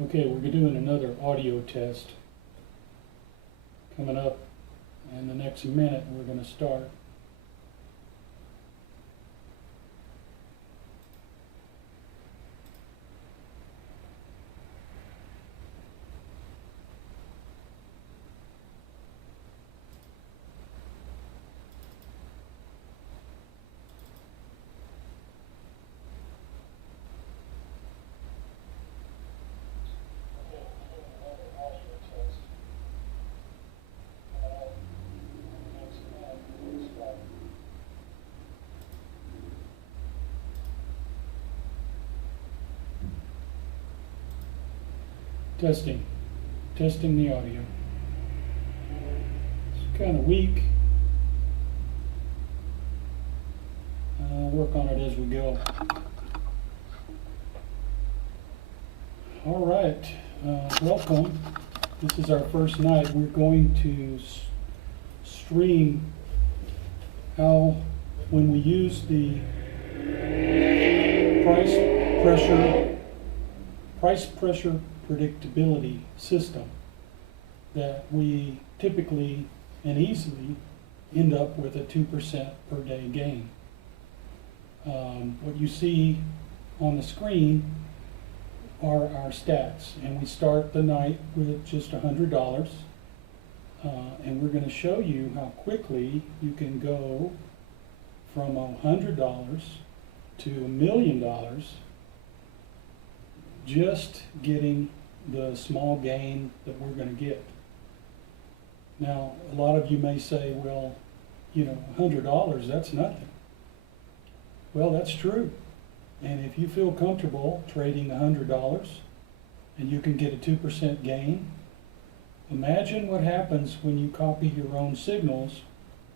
Okay, we're doing another audio test. Coming up in the next minute, we're going to start. Testing the audio. It's kind of weak. I'll work on it as we go. All right, welcome. This is our first night. We're going to stream how, when we use the price pressure predictability system, that we typically and easily end up with a 2% per day gain. What you see on the screen are our stats, and we start the night with just $100, and we're going to show you how quickly you can go from $100 to $1 million just getting the small gain that we're going to get. Now, a lot of you may say, well, you know, $100, that's nothing. Well, that's true. And if you feel comfortable trading $100 and you can get a 2% gain, imagine what happens when you copy your own signals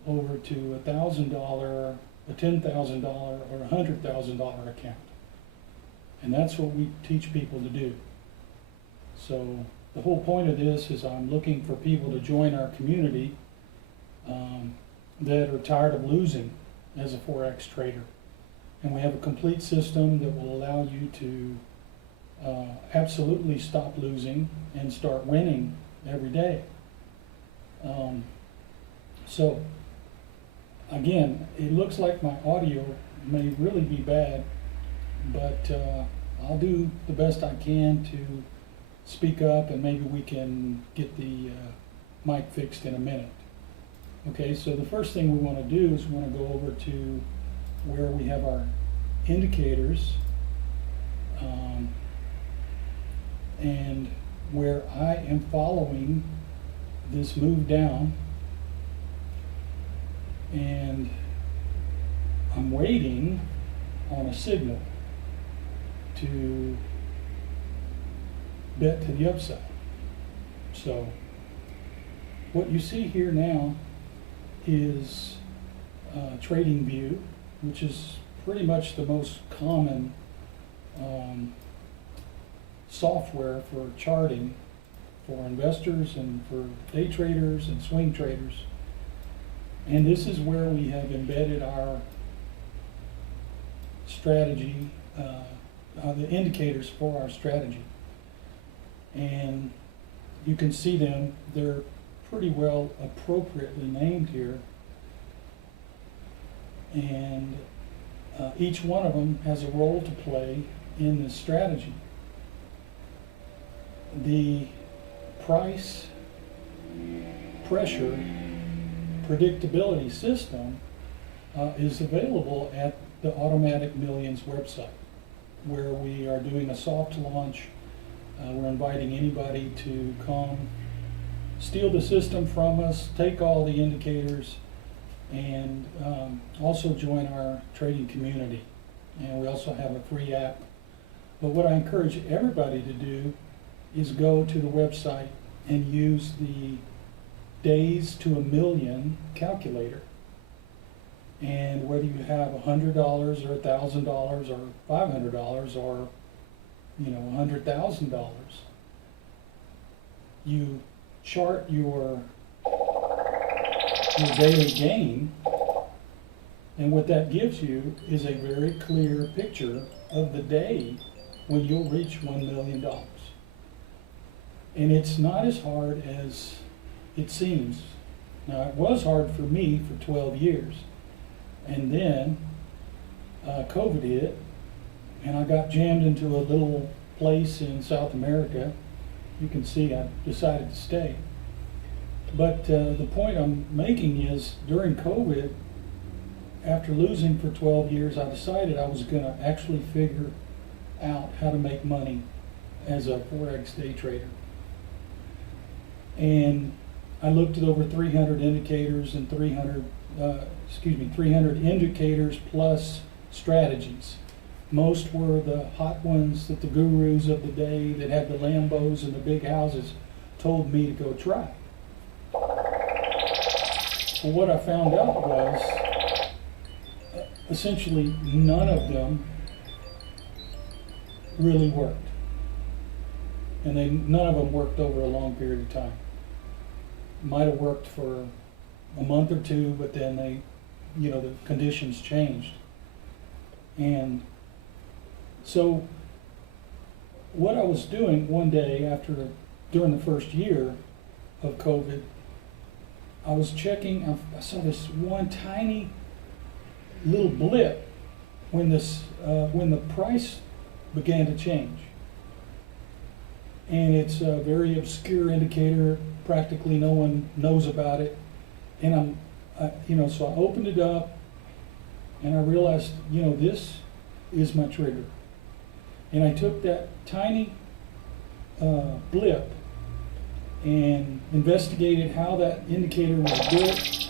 over to $1,000, a $10,000, or a $100,000 account. And that's what we teach people to do. So the whole point of this is I'm looking for people to join our community that are tired of losing as a forex trader. And we have a complete system that will allow you to absolutely stop losing and start winning every day. So again, it looks like my audio may really be bad, but I'll do the best I can to speak up, and maybe we can get the mic fixed in a minute. Okay, so the first thing we want to do is we want to go over to where we have our indicators, and where I am following this move down, and I'm waiting on a signal to bet to the upside. So what you see here now is Trading View, which is pretty much the most common software for charting for investors and for day traders and swing traders. And this is where we have embedded our strategy, the indicators for our strategy. And you can see them, they're pretty well appropriately named here. And each one of them has a role to play in this strategy. The price pressure predictability system is available at the Automatic Millions website, where we are doing a soft launch. We're inviting anybody to come steal the system from us, take all the indicators, and also join our trading community. And we also have a free app. But what I encourage everybody to do is go to the website and use the days to $1 million calculator. And whether you have $100 or $1,000 or $500 or $100,000, you chart your daily gain, and what that gives you is a very clear picture of the day when you'll reach $1 million. And it's not as hard as it seems. Now, it was hard for me for 12 years. And then COVID hit, and I got jammed into a little place in South America. You can see I decided to stay. But the point I'm making is, during COVID, after losing for 12 years, I decided I was going to actually figure out how to make money as a forex day trader. And I looked at over 300 indicators and 300 indicators plus strategies. Most were the hot ones that the gurus of the day that had the Lambos and the big houses told me to go try. Well, what I found out was essentially none of them really worked. And none of them worked over a long period of time. Might have worked for a month or two, but then the conditions changed. And so what I was doing one day during the first year of COVID, I was checking, I saw this one tiny little blip when the price began to change. And it's a very obscure indicator, practically no one knows about it. And so I opened it up and I realized, this is my trigger. And I took that tiny blip and investigated how that indicator was built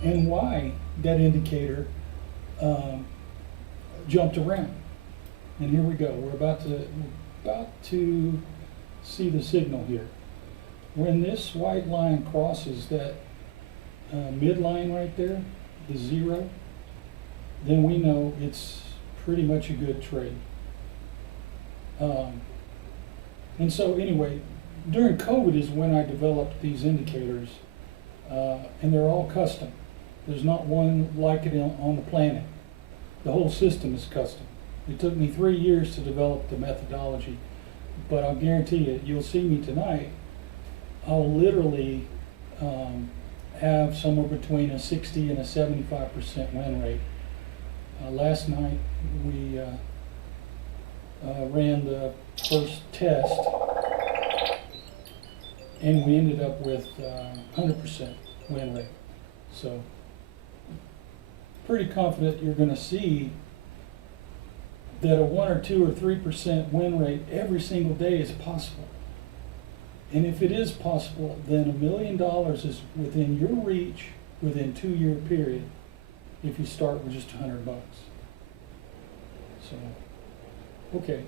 and why that indicator jumped around. And here we go. We're about to see the signal here. When this white line crosses that midline right there, the 0, then we know it's pretty much a good trade. And so anyway, during COVID is when I developed these indicators, and they're all custom. There's not one like it on the planet. The whole system is custom. It took me 3 years to develop the methodology, but I'll guarantee you, you'll see me tonight, I'll literally have somewhere between a 60 and a 75% win rate. Last night we ran the first test, and we ended up with 100% win rate. So pretty confident you're going to see that a 1 or 2 or 3% win rate every single day is possible. And if it is possible, then $1 million is within your reach within a 2-year period if you start with just $100. So, okay.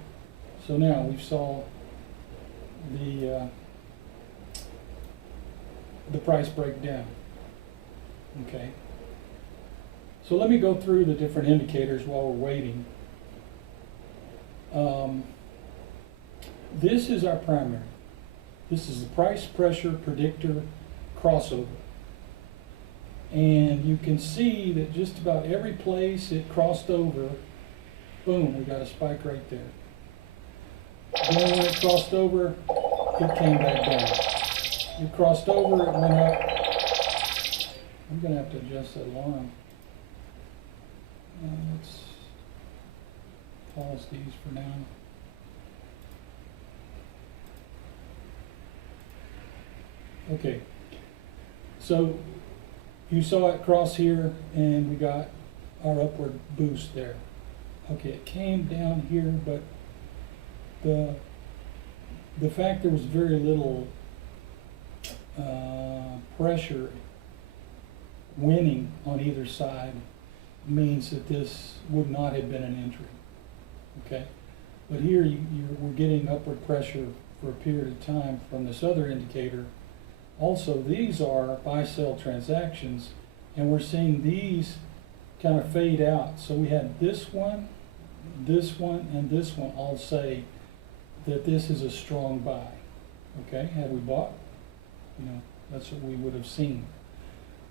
So now we saw the price breakdown. Okay. So let me go through the different indicators while we're waiting. This is our primary. This is the price pressure predictor crossover. And you can see that just about every place it crossed over, boom, we got a spike right there. Then when it crossed over, it came back down. It crossed over, it went up. I'm going to have to adjust that alarm. Let's pause these for now. Okay, so you saw it cross here and we got our upward boost there. Okay, it came down here, but the fact there was very little pressure winning on either side means that this would not have been an entry. Okay, but here we're getting upward pressure for a period of time from this other indicator. Also, these are buy-sell transactions, and we're seeing these kind of fade out. So we had this one, and this one all say that this is a strong buy. Okay, had we bought, that's what we would have seen.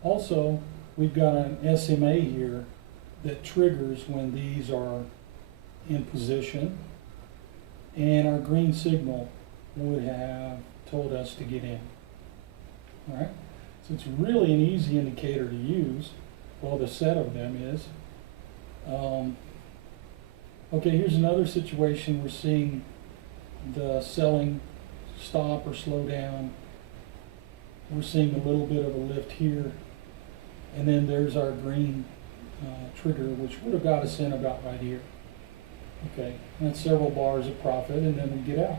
Also, we've got an SMA here that triggers when these are in position, and our green signal would have told us to get in. All right? So it's really an easy indicator to use. Well, the set of them is. Okay, here's another situation. We're seeing the selling stop or slow down. We're seeing a little bit of a lift here. And then there's our green trigger, which would have got us in about right here. Okay, and that's several bars of profit, and then we get out.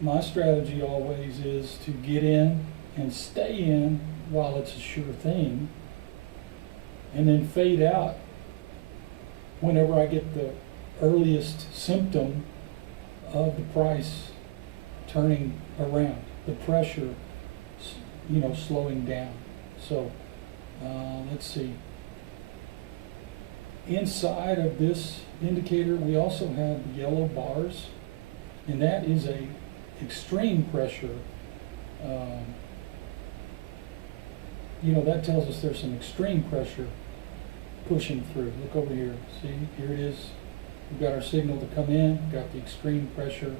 My strategy always is to get in and stay in while it's a sure thing, and then fade out whenever I get the earliest symptom of the price turning around, the pressure, slowing down. So let's see. Inside of this indicator, we also have the yellow bars, and that is a extreme pressure. That tells us there's some extreme pressure pushing through. Look over here. See, here it is. We've got our signal to come in, got the extreme pressure,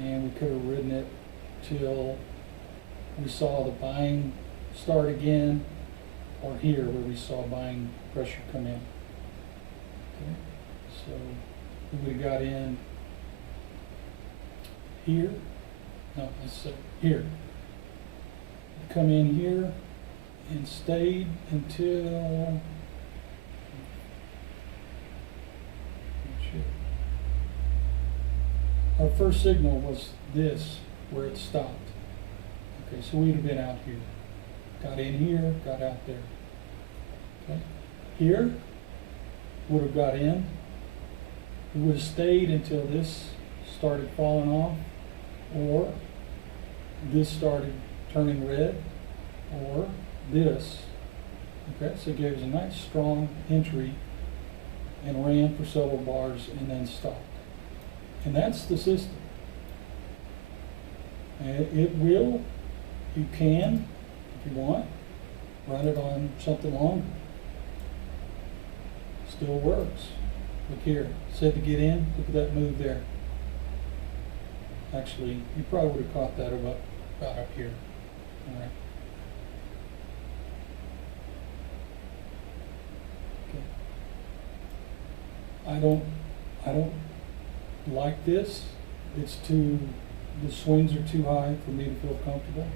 and we could have ridden it till we saw the buying start again, or here where we saw buying pressure come in. Okay, so we would have got in here. No, let's see, here. Come in here and stayed until our first signal was this, where it stopped. Okay, so we'd have been out here. Got in here, got out there. Okay, here would have got in. We would have stayed until this started falling off, or this started turning red, or this. Okay, so it gave us a nice strong entry and ran for several bars and then stopped. And that's the system. And it will, you can, if you want, run it on something longer. Still works. Look here, said to get in, look at that move there. Actually, you probably would have caught that about up here. All right. Okay. I don't like this. The swings are too high for me to feel comfortable.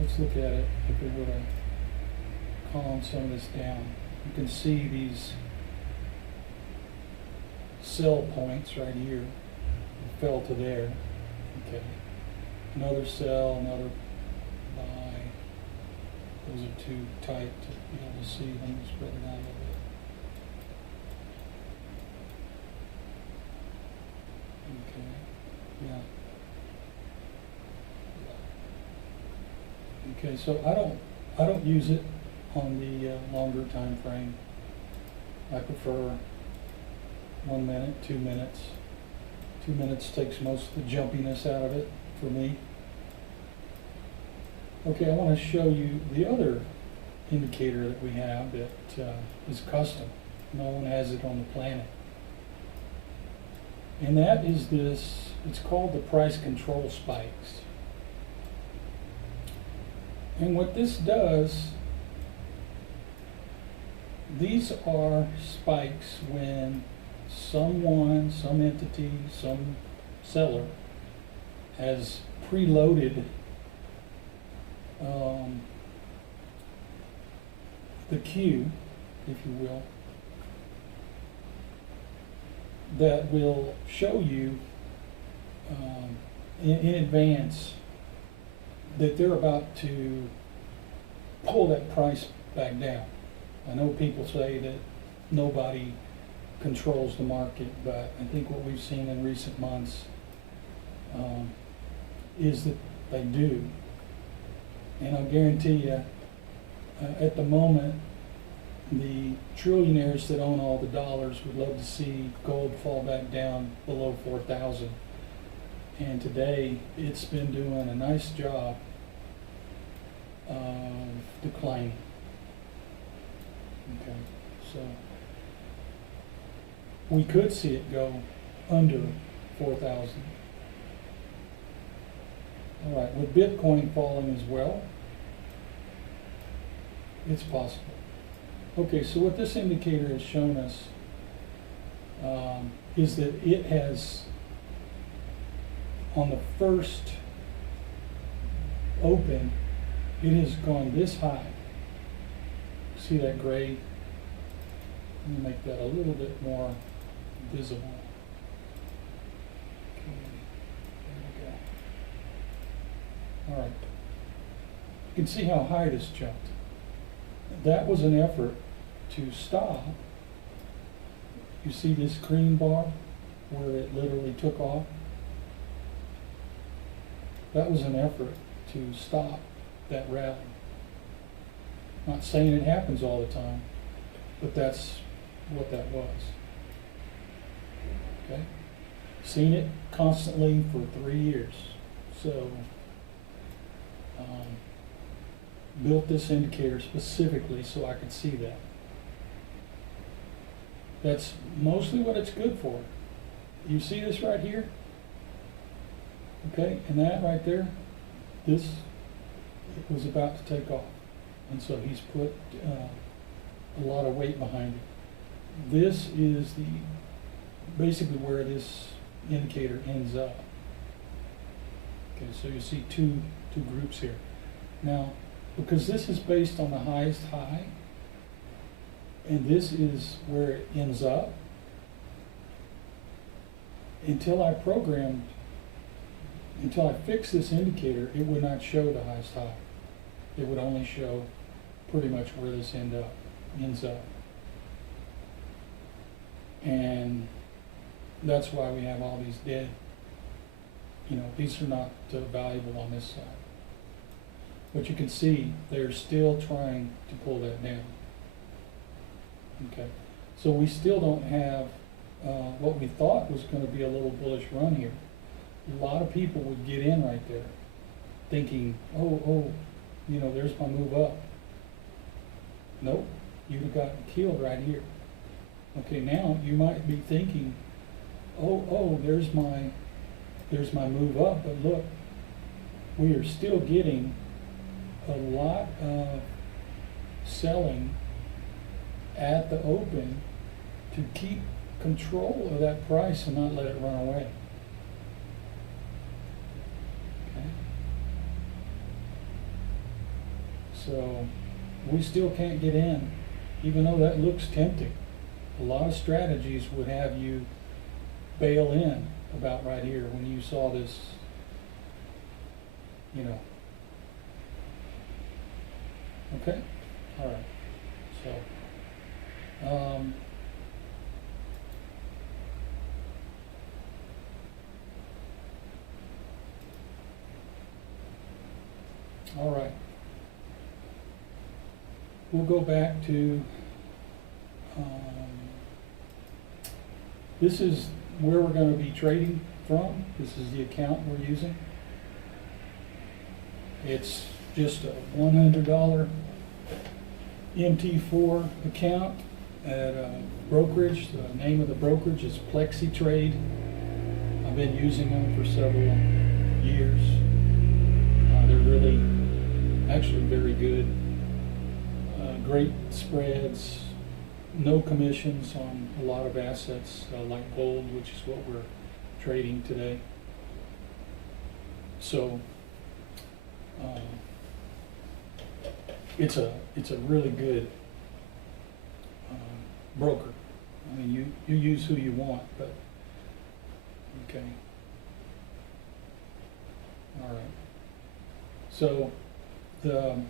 Let's look at it. If we were to calm some of this down, you can see these sell points right here. It fell to there. Okay. Another sell, another buy. Those are too tight to be able to see them. Spread it out a little bit. Okay. Yeah. Okay, so I don't use it on the longer time frame. I prefer 1 minute, 2 minutes. 2 minutes takes most of the jumpiness out of it for me. Okay, I want to show you the other indicator that we have that is custom. No one has it on the planet. And that is this, it's called the price control spikes. And what this does, these are spikes when someone, some entity, some seller has preloaded the queue, if you will, that will show you in advance that they're about to pull that price back down. I know people say that nobody controls the market, but I think what we've seen in recent months is that they do. And I'll guarantee you, at the moment, the trillionaires that own all the dollars would love to see gold fall back down below 4,000. And today, it's been doing a nice job of declining. Okay, so we could see it go under 4,000. All right, with Bitcoin falling as well, it's possible. Okay, so what this indicator has shown us is that it has, on the first open, it has gone this high. See that gray? Let me make that a little bit more visible. Okay, there we go. All right. You can see how high this jumped. That was an effort to stop. You see this green bar where it literally took off? That was an effort to stop that rally. Not saying it happens all the time, but that's what that was. Okay? Seen it constantly for 3 years. So, built this indicator specifically so I could see that. That's mostly what it's good for. You see this right here? Okay, and that right there, this, it was about to take off. And so he's put a lot of weight behind it. This is basically where this indicator ends up. Okay, so you see two groups here. Now, because this is based on the highest high, and this is where it ends up, until I fixed this indicator, it would not show the highest high. It would only show pretty much where this ends up. And that's why we have all these dead. These are not valuable on this side. But you can see they're still trying to pull that down. Okay, so we still don't have what we thought was going to be a little bullish run here. A lot of people would get in right there thinking, oh, there's my move up. Nope, you'd have gotten killed right here. Okay, now you might be thinking, oh, there's my move up, but look, we are still getting a lot of selling at the open to keep control of that price and not let it run away. Okay. So we still can't get in, even though that looks tempting. A lot of strategies would have you bail in about right here when you saw this, Okay, all right. So, all right. We'll go back to, this is where we're going to be trading from. This is the account we're using. It's just a $100 MT4 account at a brokerage. The name of the brokerage is Plexi Trade. I've been using them for several years. They're really, actually very good. Great spreads, no commissions on a lot of assets like gold, which is what we're trading today. So it's a really good broker. I mean, you use who you want, but okay. All right. So the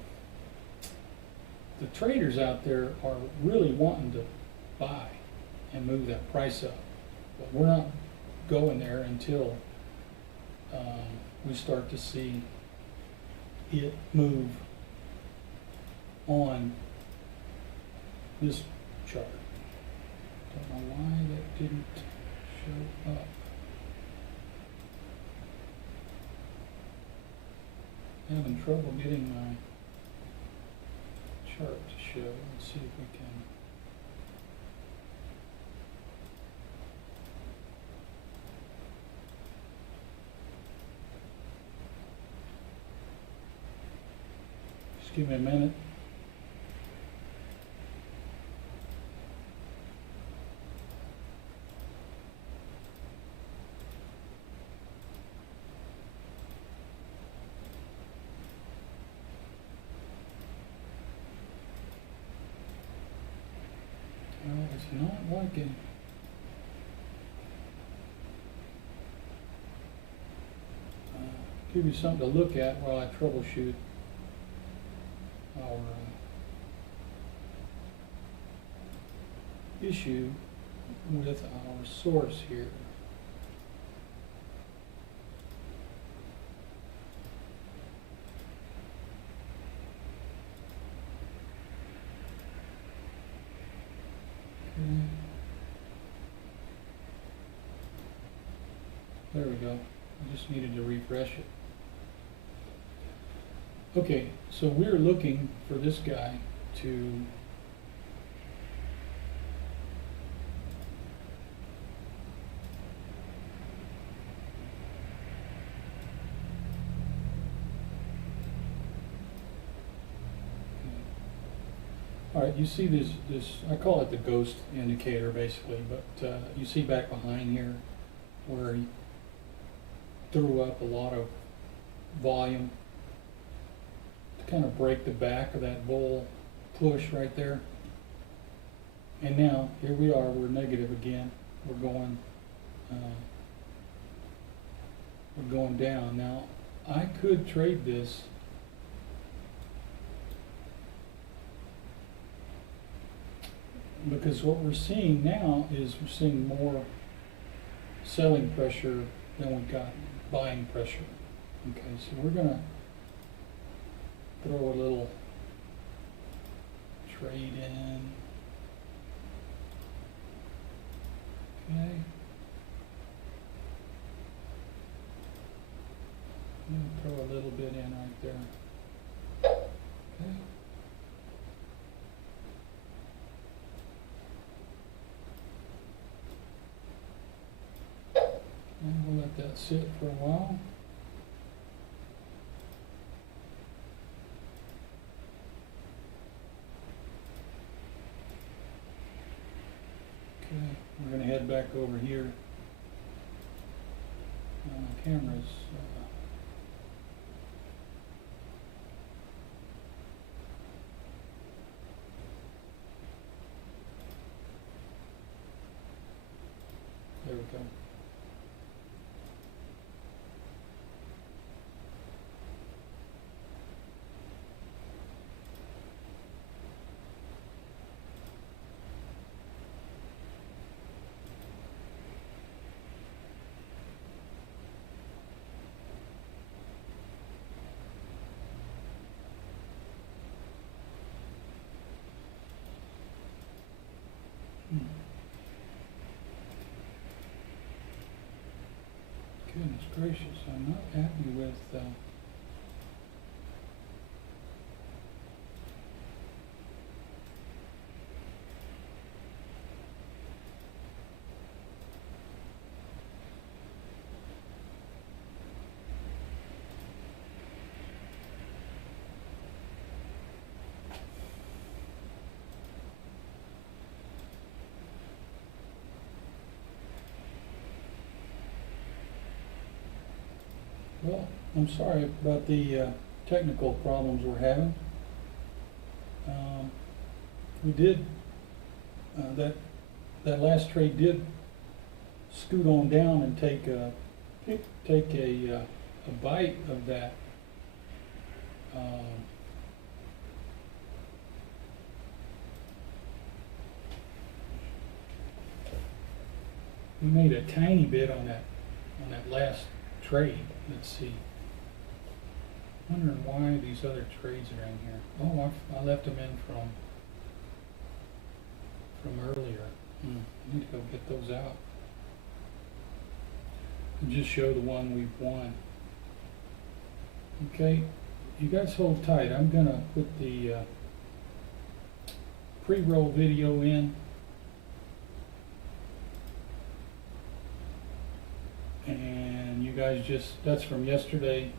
traders out there are really wanting to buy and move that price up, but we're not going there until we start to see it move on this chart. Don't know why that didn't show up. Having trouble getting my chart to show. Let's see if we can. Just give me a minute. Well, it's not liking. Give you something to look at while I troubleshoot our issue with our source here. Okay. There we go. I just needed to refresh it. Okay, so we're looking for this guy to all right, you see this, I call it the ghost indicator basically, but you see back behind here where he threw up a lot of volume to kind of break the back of that bull push right there. And now, here we are, we're negative again. We're going down. Now, I could trade this because what we're seeing now is we're seeing more selling pressure than we've got buying pressure. Okay, so we're gonna throw a little trade in. Okay. I'm gonna throw a little bit in right there. Okay. And we'll let that sit for a while. Okay, we're going to head back over here. My camera's there we go. Goodness gracious, I'm not happy with well, I'm sorry about the technical problems we're having. We did, that last trade did scoot on down and take a bite of that we made a tiny bit on that last trade. Let's see. Wondering why these other trades are in here. Oh, I left them in from earlier. I need to go get those out. And just show the one we've won. Okay, you guys hold tight. I'm gonna put the pre-roll video in. And you guys just, that's from yesterday.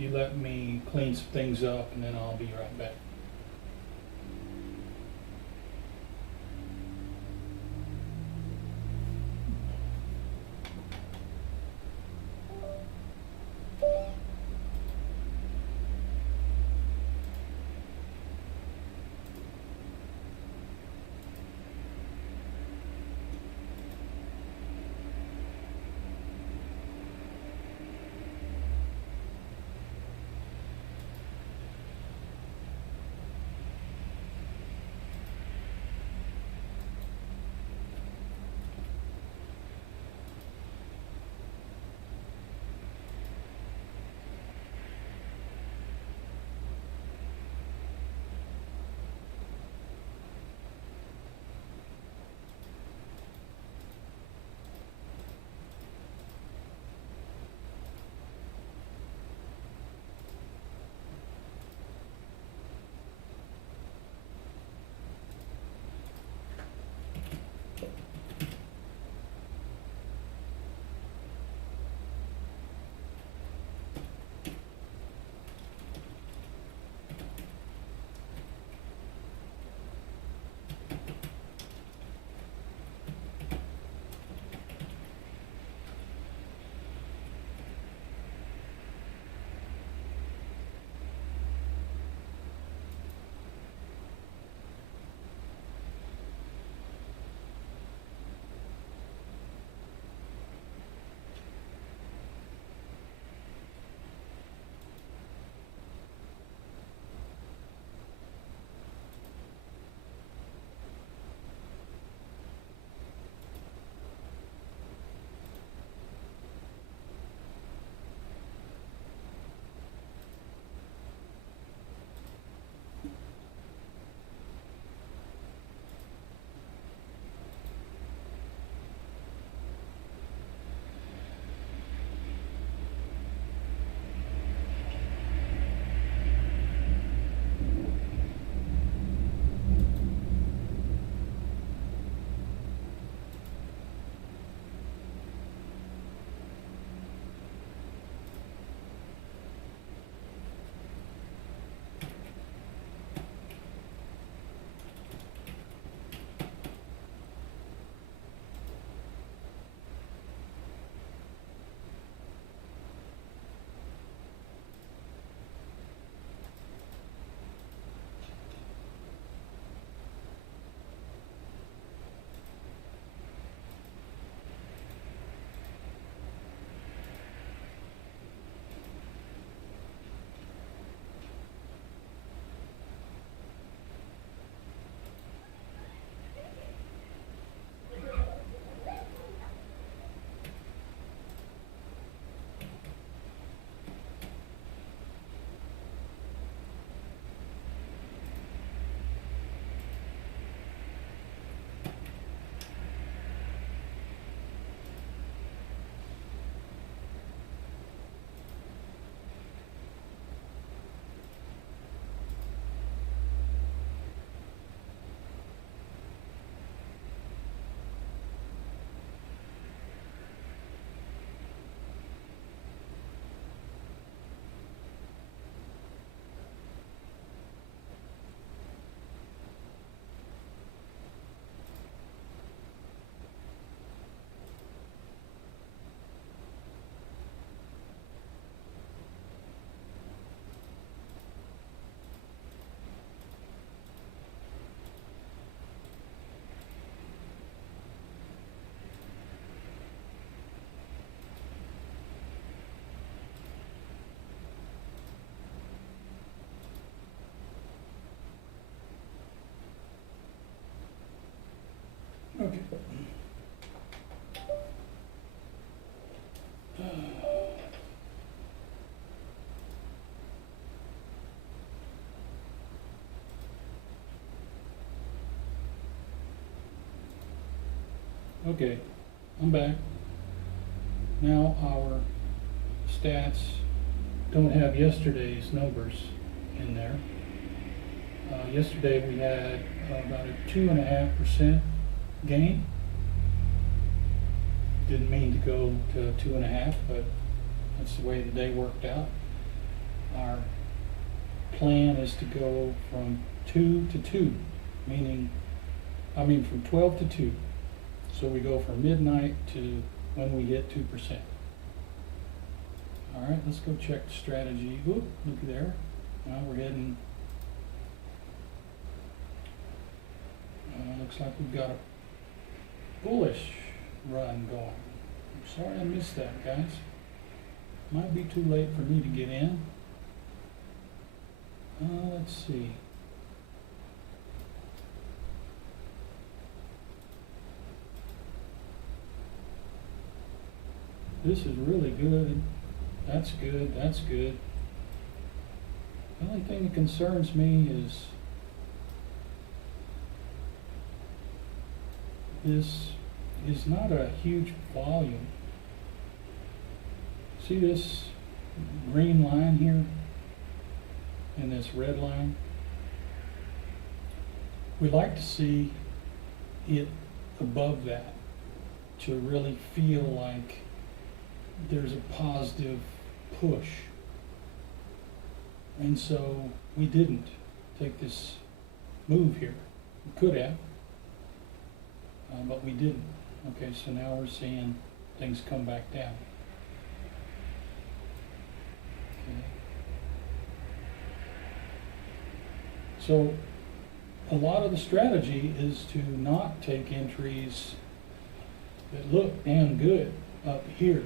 you let me clean some things up and then I'll be right back. Okay. Okay, I'm back. Now our stats don't have yesterday's numbers in there. Yesterday we had about a 2.5% gain. Didn't mean to go to 2.5, but that's the way the day worked out. our plan is to go from 2 to 2, from 12 to 2. So we go from midnight to when we hit 2%. All right, let's go check the strategy. Oop, look there. Now we're heading. Looks like we've got a bullish run going. I'm sorry I missed that, guys. Might be too late for me to get in. Let's see. This is really good. That's good. That's good. The only thing that concerns me is this is not a huge volume. See this green line here and this red line? We'd like to see it above that to really feel like there's a positive push. And so we didn't take this move here. We could have, but we didn't. Okay, so now we're seeing things come back down. Okay. So a lot of the strategy is to not take entries that look damn good up here.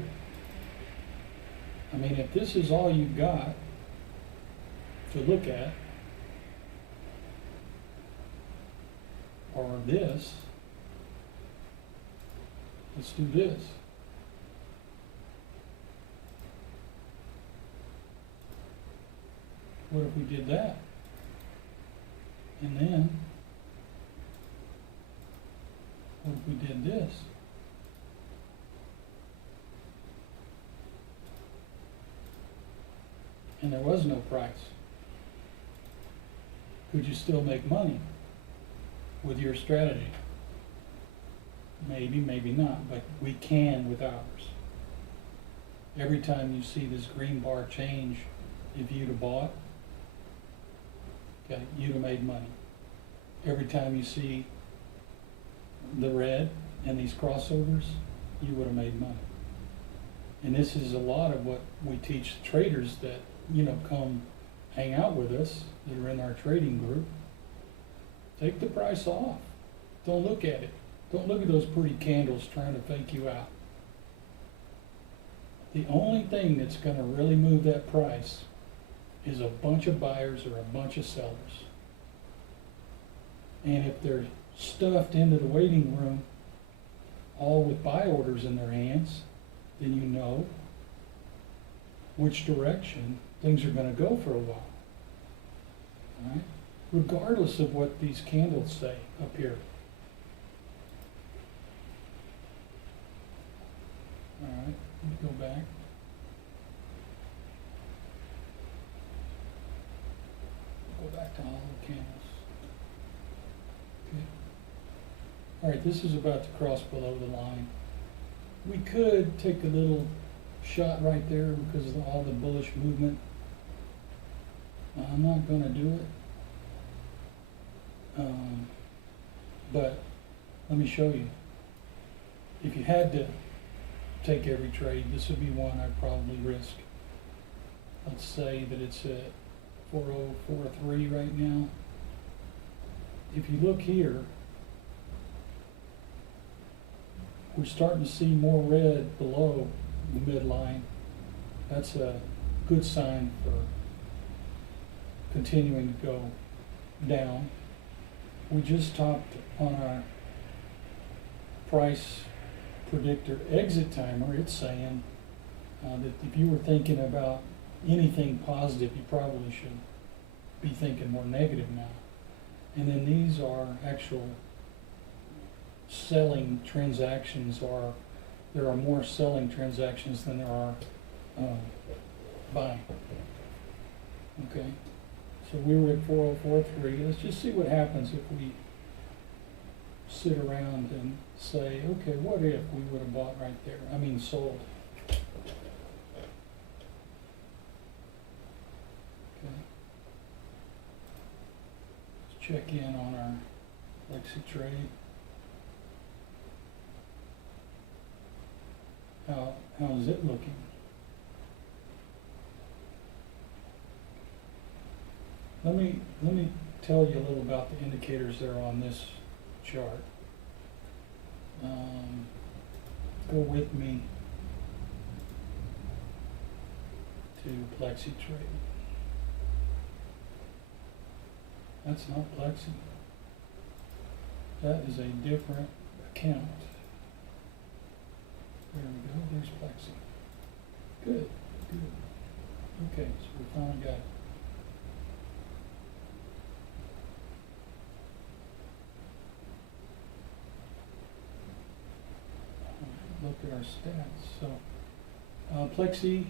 I mean, if this is all you've got to look at, or this, let's do this. What if we did that? And then, what if we did this? And there was no price. Could you still make money with your strategy? Maybe, maybe not, but we can with ours. Every time you see this green bar change, if you'd have bought, okay, you'd have made money. Every time you see the red and these crossovers, you would have made money. And this is a lot of what we teach traders that, come hang out with us, that are in our trading group. Take the price off. Don't look at it. Don't look at those pretty candles trying to fake you out. The only thing that's going to really move that price is a bunch of buyers or a bunch of sellers. And if they're stuffed into the waiting room, all with buy orders in their hands, then you know which direction things are going to go for a while. All right? Regardless of what these candles say up here. All right, let me go back. Go back to all the candles. Okay. All right, this is about to cross below the line. We could take a little shot right there because of all the bullish movement. I'm not going to do it. But let me show you. If you had to take every trade, this would be one I'd probably risk. Let's say that it's at 4043 right now. If you look here, we're starting to see more red below the midline. That's a good sign for continuing to go down. We just topped on our price predictor exit timer. It's saying that if you were thinking about anything positive, you probably should be thinking more negative now. And then these are actual selling transactions, or there are more selling transactions than there are buying. Okay, so we were at 4043. Let's just see what happens if we sit around and say, okay, what if we would have bought right there? I mean, sold. check in on our Lexi trade. How is it looking? Let me tell you a little about the indicators that are on this chart. Go with me to Plexi Trade. That's not Plexi. That is a different account. There we go, there's Plexi. Good, good. Okay, so we finally got it. Look at our stats. So Plexi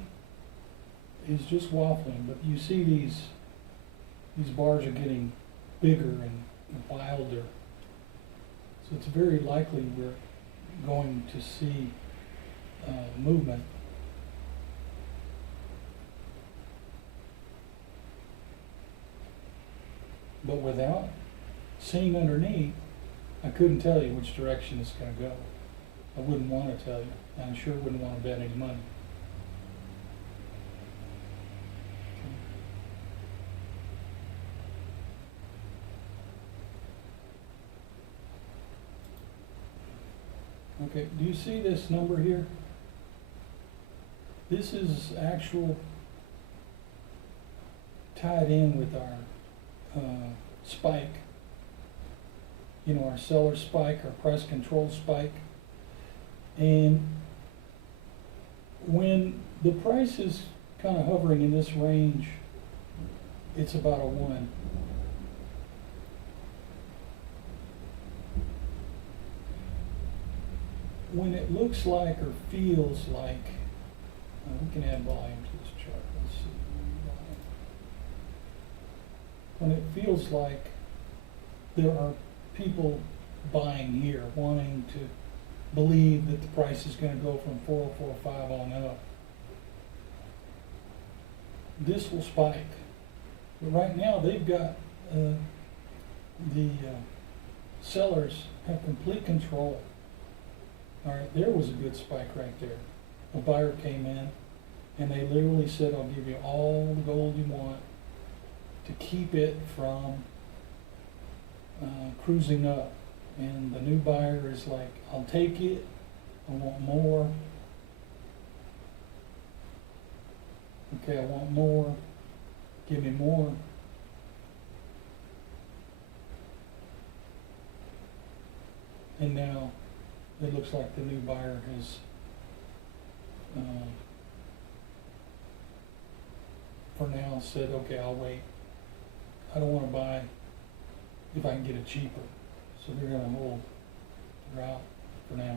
is just waffling, but you see these bars are getting bigger and wilder. So it's very likely we're going to see movement. But without seeing underneath, I couldn't tell you which direction it's going to go. I wouldn't want to tell you, and I sure wouldn't want to bet any money. Okay, do you see this number here? This is actual tied in with our spike. You know, our seller spike, our price control spike. And when the price is kind of hovering in this range, it's about a 1. When it looks like or feels like, we can add volume to this chart. Let's see. When it feels like there are people buying here, wanting to believe that the price is going to go from 404.5 on up, this will spike. But right now they've got the sellers have complete control. All right, there was a good spike right there. A buyer came in and they literally said, I'll give you all the gold you want to keep it from cruising up. And the new buyer is like, I'll take it, I want more. Okay, I want more, give me more. And now it looks like the new buyer has for now said, okay, I'll wait. I don't want to buy if I can get it cheaper. So they're going to hold the route for now.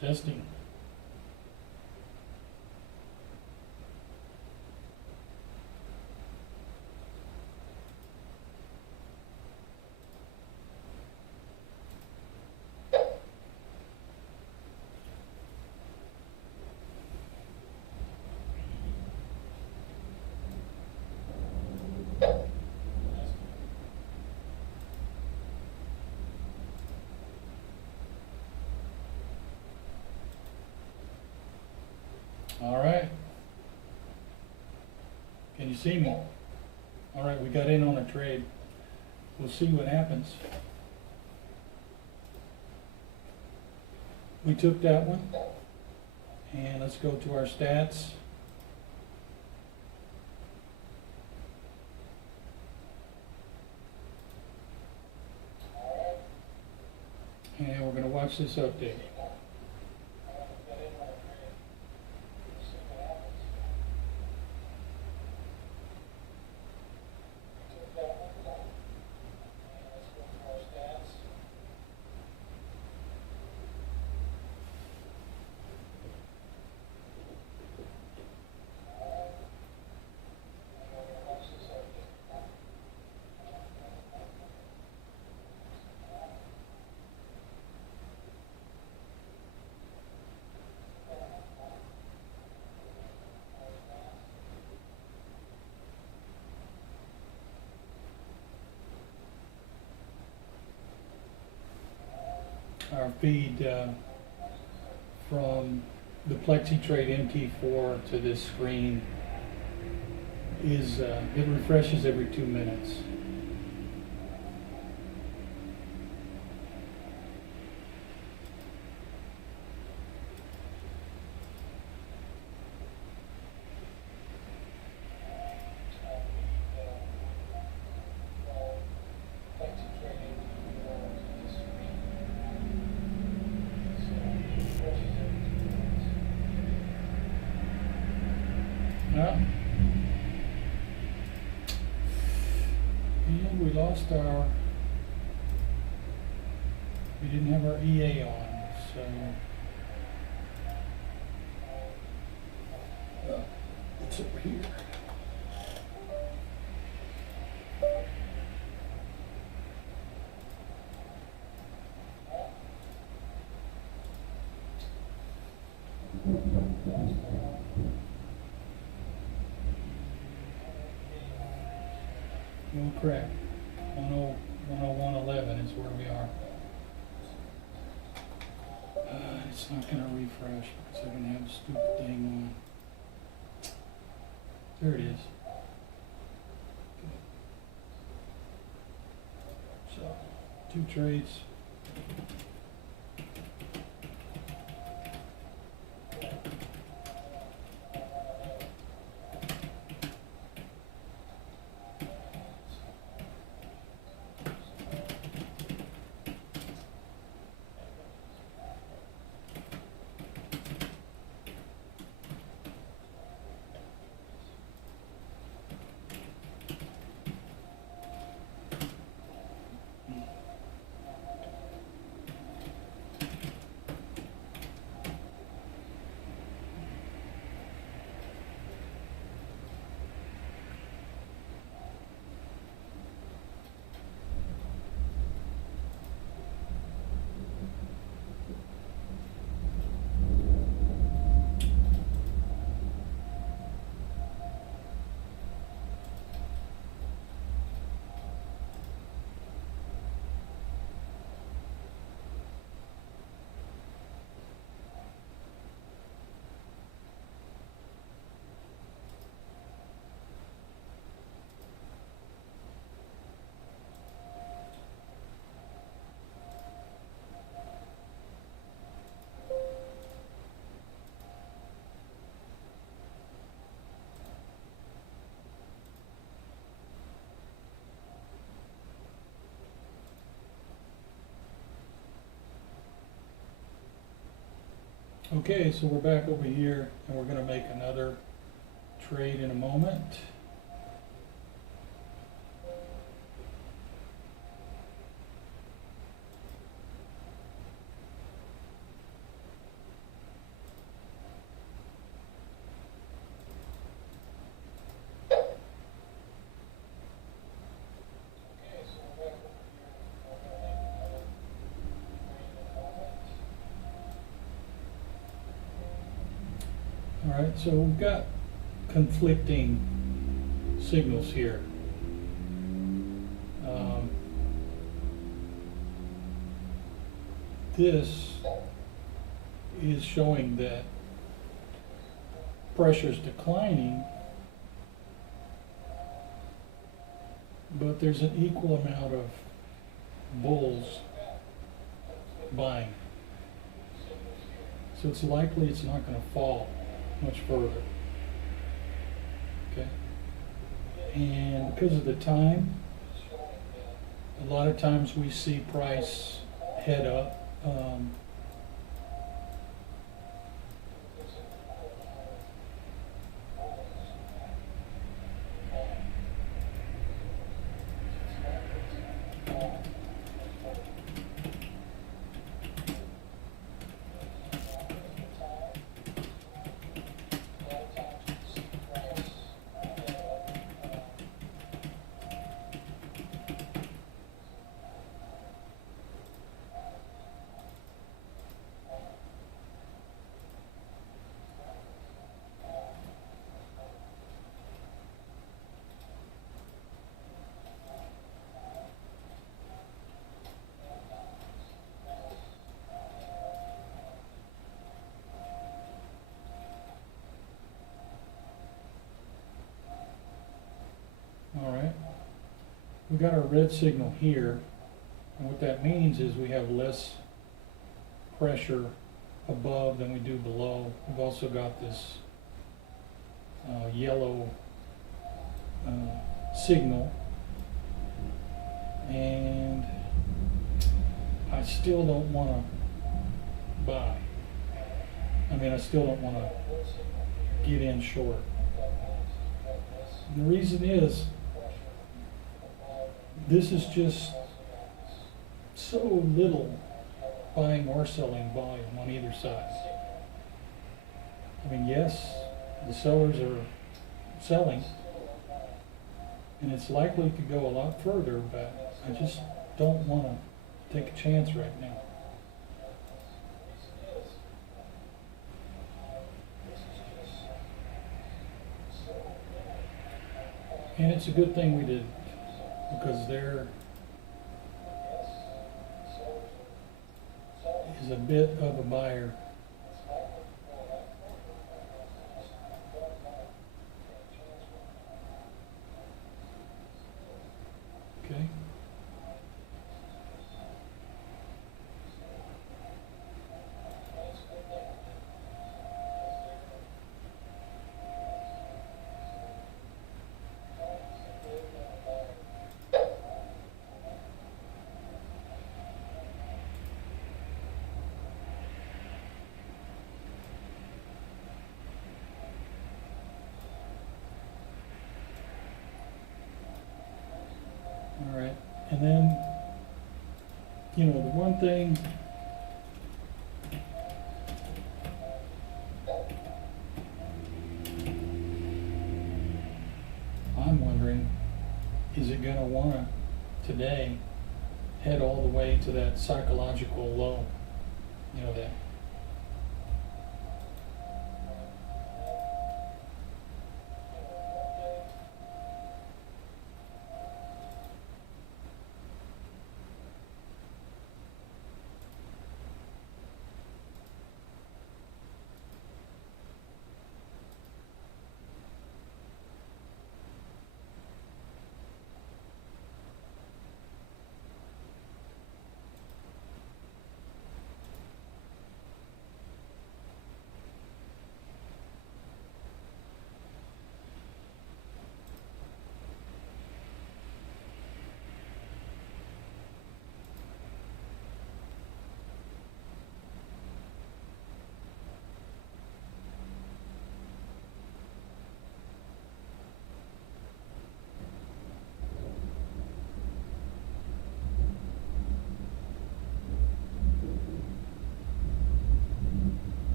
Testing. All right. Can you see me? All right, we got in on a trade. We'll see what happens. We took that one, and let's go to our stats. And we're going to watch this update. Our feed from the PlexiTrade MT4 to this screen is, it refreshes every 2 minutes. Well, and we lost our, we didn't have our EA on, so it's over here. Well, correct. 101.11 is where we are. It's not going to refresh because I didn't have a stupid thing on. There it is. So, 2 trades. Okay, so we're back over here and we're going to make another trade in a moment. right, so we've got conflicting signals here. This is showing that pressure is declining, but there's an equal amount of bulls buying. So it's likely it's not going to fall much further. Okay. And because of the time, a lot of times we see price head up. All right, we got our red signal here, and what that means is we have less pressure above than we do below. We've also got this yellow signal, and I still don't want to buy. I mean, I still don't want to get in short. And the reason is, this is just so little buying or selling volume on either side. I mean, yes, the sellers are selling, and it's likely to go a lot further, but I just don't want to take a chance right now. And it's a good thing we did, because there is a bit of a buyer. Okay. All right, and then, you know, the one thing I'm wondering, is it going to want to today head all the way to that psychological low? You know, that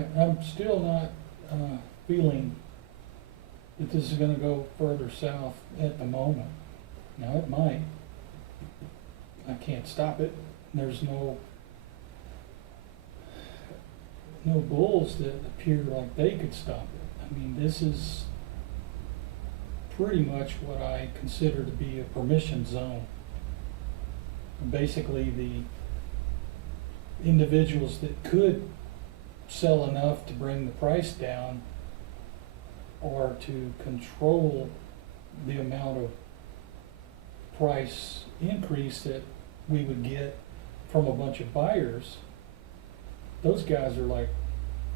right, I'm still not feeling that this is gonna go further south at the moment. Now, it might. I can't stop it. There's no bulls that appear like they could stop it. I mean, this is pretty much what I consider to be a permission zone. Basically, the individuals that could sell enough to bring the price down or to control the amount of price increase that we would get from a bunch of buyers, those guys are like,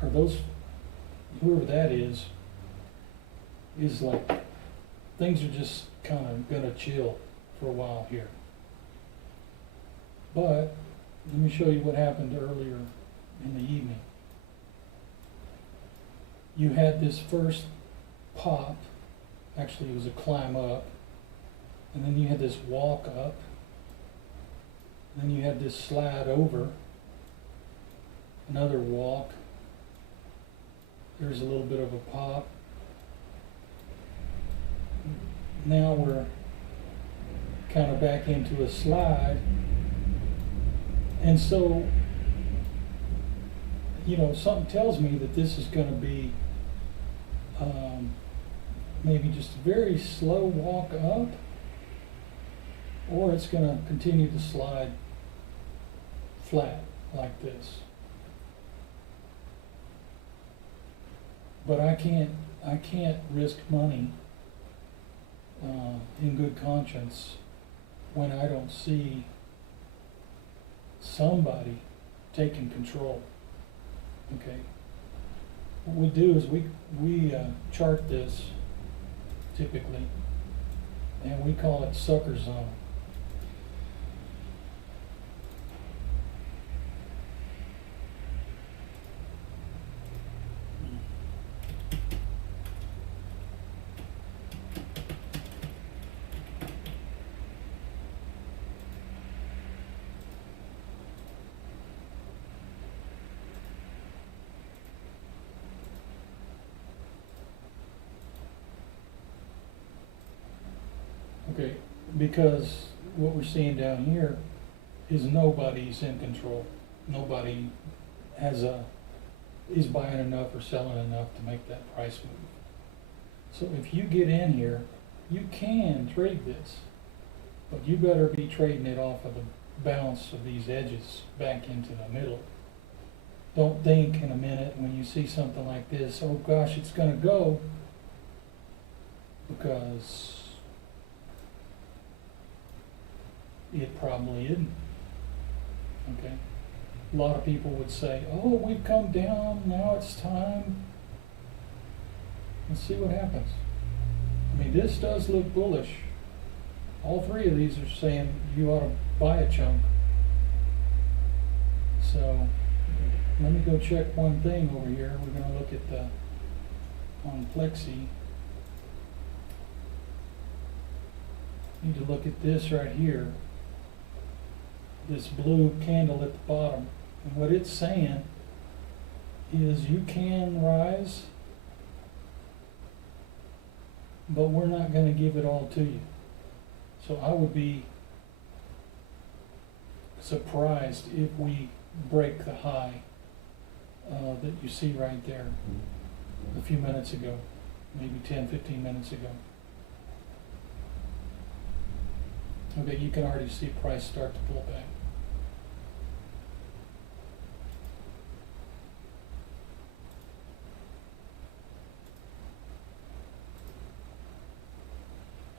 or those, whoever that is like, things are just kind of gonna chill for a while here. But let me show you what happened earlier in the evening. You had this first pop, actually it was a climb up, and then you had this walk up, then you had this slide over, another walk, there's a little bit of a pop. Now we're kind of back into a slide. And so, you know, something tells me that this is going to be maybe just a very slow walk up, or it's going to continue to slide flat like this. But I can't risk money in good conscience when I don't see somebody taking control. Okay. What we do is we chart this typically, and we call it sucker zone. Okay, because what we're seeing down here is nobody's in control. Nobody is buying enough or selling enough to make that price move. So if you get in here, you can trade this, but you better be trading it off of the bounce of these edges back into the middle. Don't think in a minute when you see something like this, oh gosh, it's gonna go, because it probably isn't. Okay? A lot of people would say, oh, we've come down, now it's time. Let's see what happens. I mean, this does look bullish. All three of these are saying you ought to buy a chunk. So, let me go check one thing over here. We're going to look at the, on Plexi. Need to look at this right here. This blue candle at the bottom, and what it's saying is you can rise, but we're not going to give it all to you. So I would be surprised if we break the high that you see right there a few minutes ago, maybe 10-15 minutes ago. Okay, you can already see price start to pull back.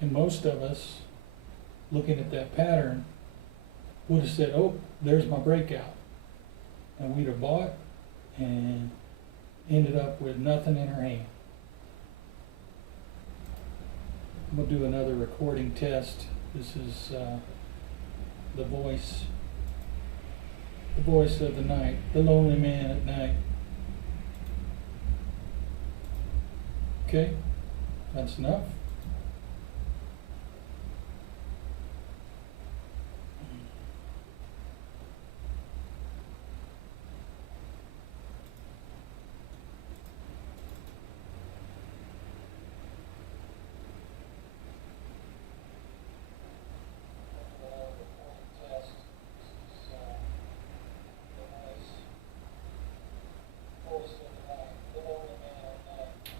And most of us, looking at that pattern, would have said, oh, there's my breakout. And we'd have bought and ended up with nothing in our hand. We'll do another recording test. This is the voice of the night, the lonely man at night. Okay, that's enough.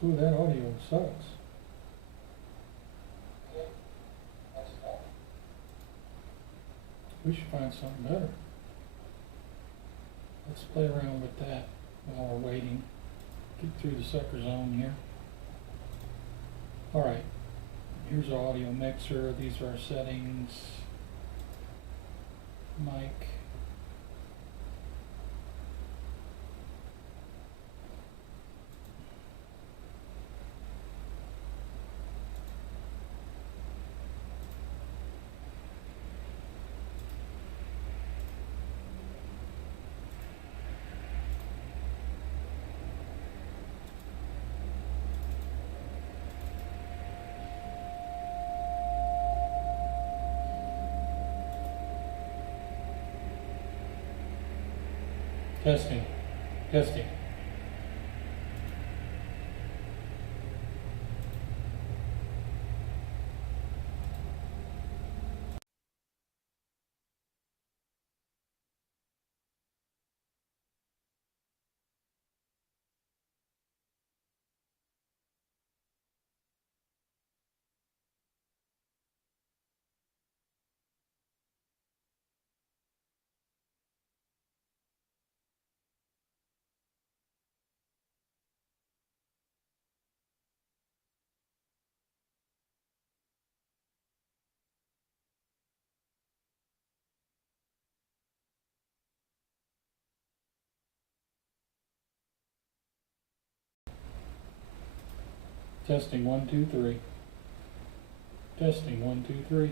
Ooh, that audio sucks. We should find something better. Let's play around with that while we're waiting. Get through the sucker zone here. Alright, here's our audio mixer. These are our settings. Mic. Testing. Testing. Testing 1, 2, 3. Testing 1, 2, 3.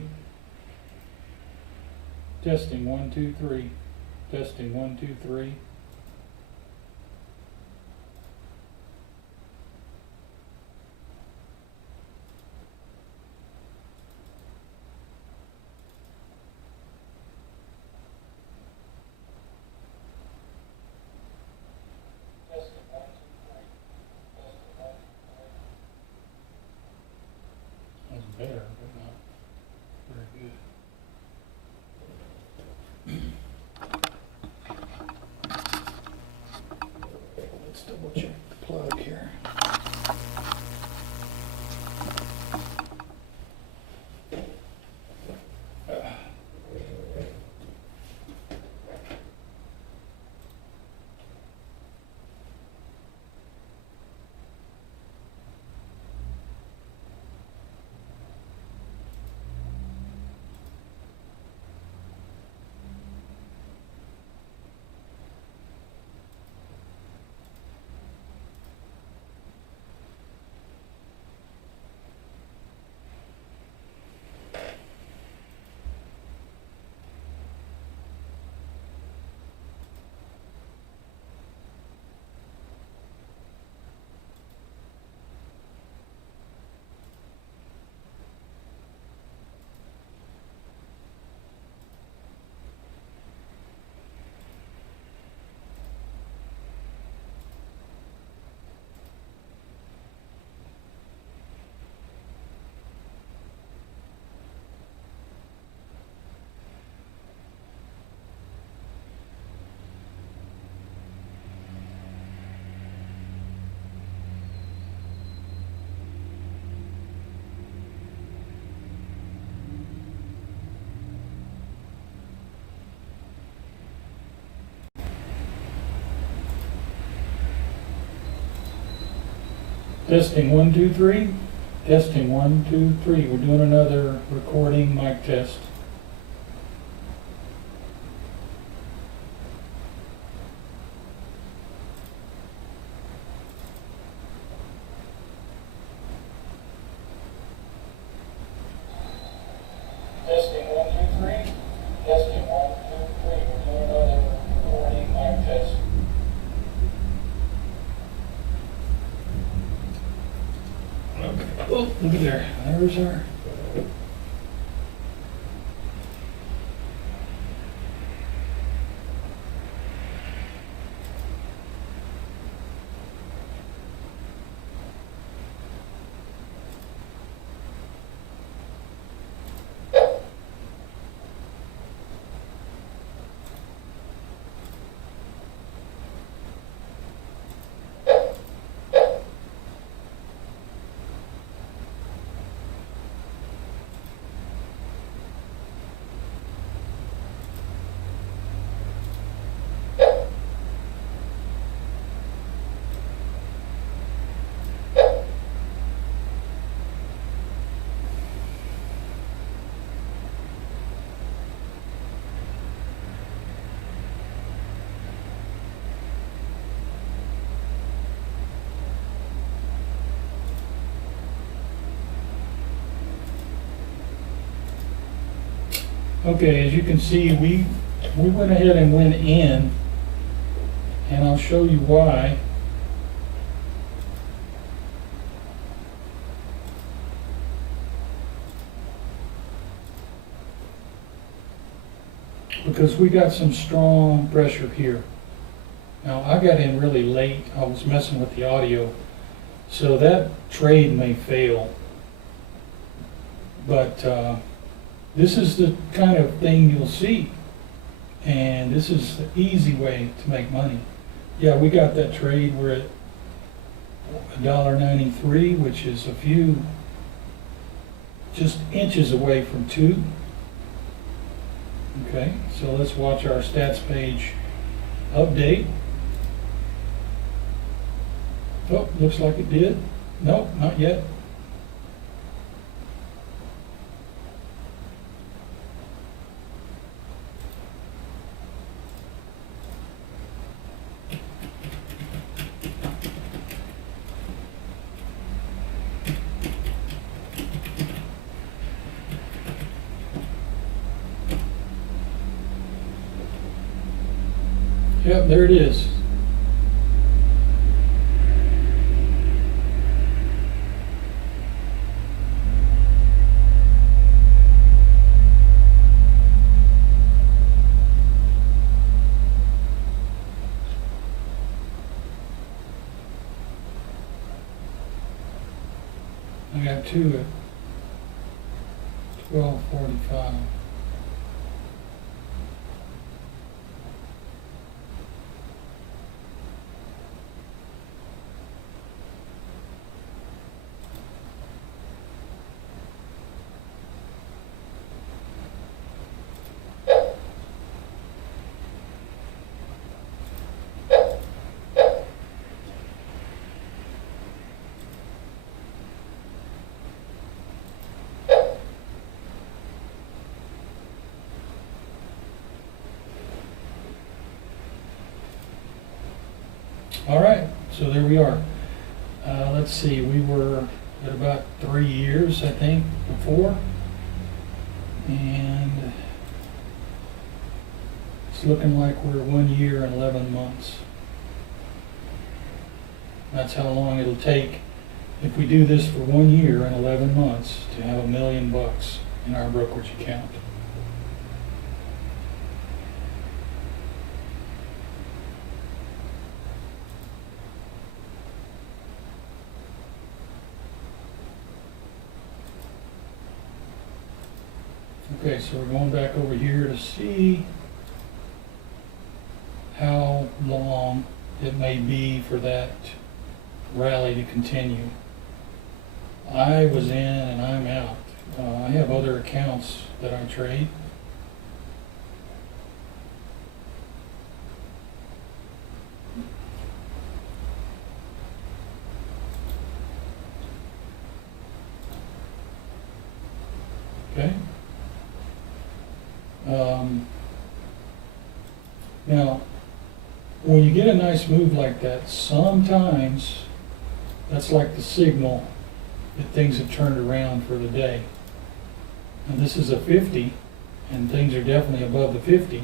Testing 1, 2, 3. Testing 1, 2, 3. That's better, but not very good. Let's double check the plug here. Testing 1, 2, 3. Testing 1, 2, 3. We're doing another recording mic test. Testing 1, 2, 3. Testing 1, 2, 3. We're doing another recording mic test. Okay. Oh, look at there. There's our. Okay, as you can see, we went ahead and went in, and I'll show you why. Because we got some strong pressure here. Now, I got in really late. I was messing with the audio, so that trade may fail. But this is the kind of thing you'll see, and this is the easy way to make money. Yeah, we got that trade. We're at $1.93, which is a few just inches away from 2. Okay, so let's watch our stats page update. Oh, looks like it did. Nope, not yet. Yep, there it is. I got 2 at 12:45. All right, so there we are. Let's see, we were at about 3 years, I think, before. And it's looking like we're 1 year and 11 months. That's how long it'll take if we do this for 1 year and 11 months to have $1 million in our brokerage account. Okay, so we're going back over here to see how long it may be for that rally to continue. I was in and I'm out. I have other accounts that I trade. Okay. Now, when you get a nice move like that, sometimes that's like the signal that things have turned around for the day. Now this is a 50, and things are definitely above the 50.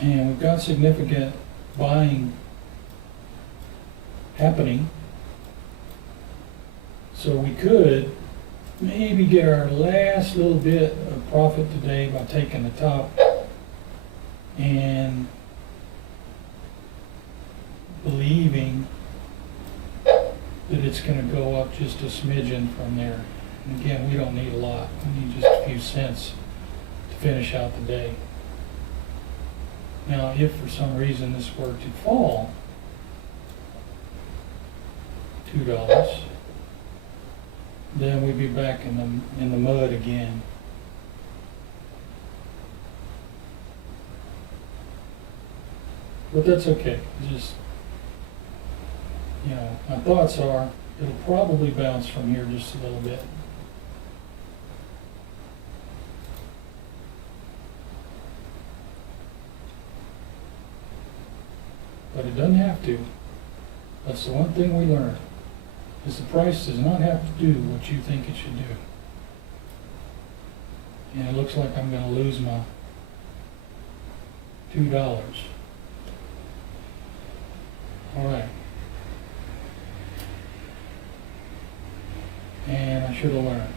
And we've got significant buying happening. So we could maybe get our last little bit of profit today by taking the top and believing that it's going to go up just a smidgen from there. And again, we don't need a lot. We need just a few cents to finish out the day. Now, if for some reason this were to fall $2, then we'd be back in the mud again. But that's okay. Just, you know, my thoughts are it'll probably bounce from here just a little bit. But it doesn't have to. That's the one thing we learned, is the price does not have to do what you think it should do. And it looks like I'm gonna lose my $2. All right. And I should have learned.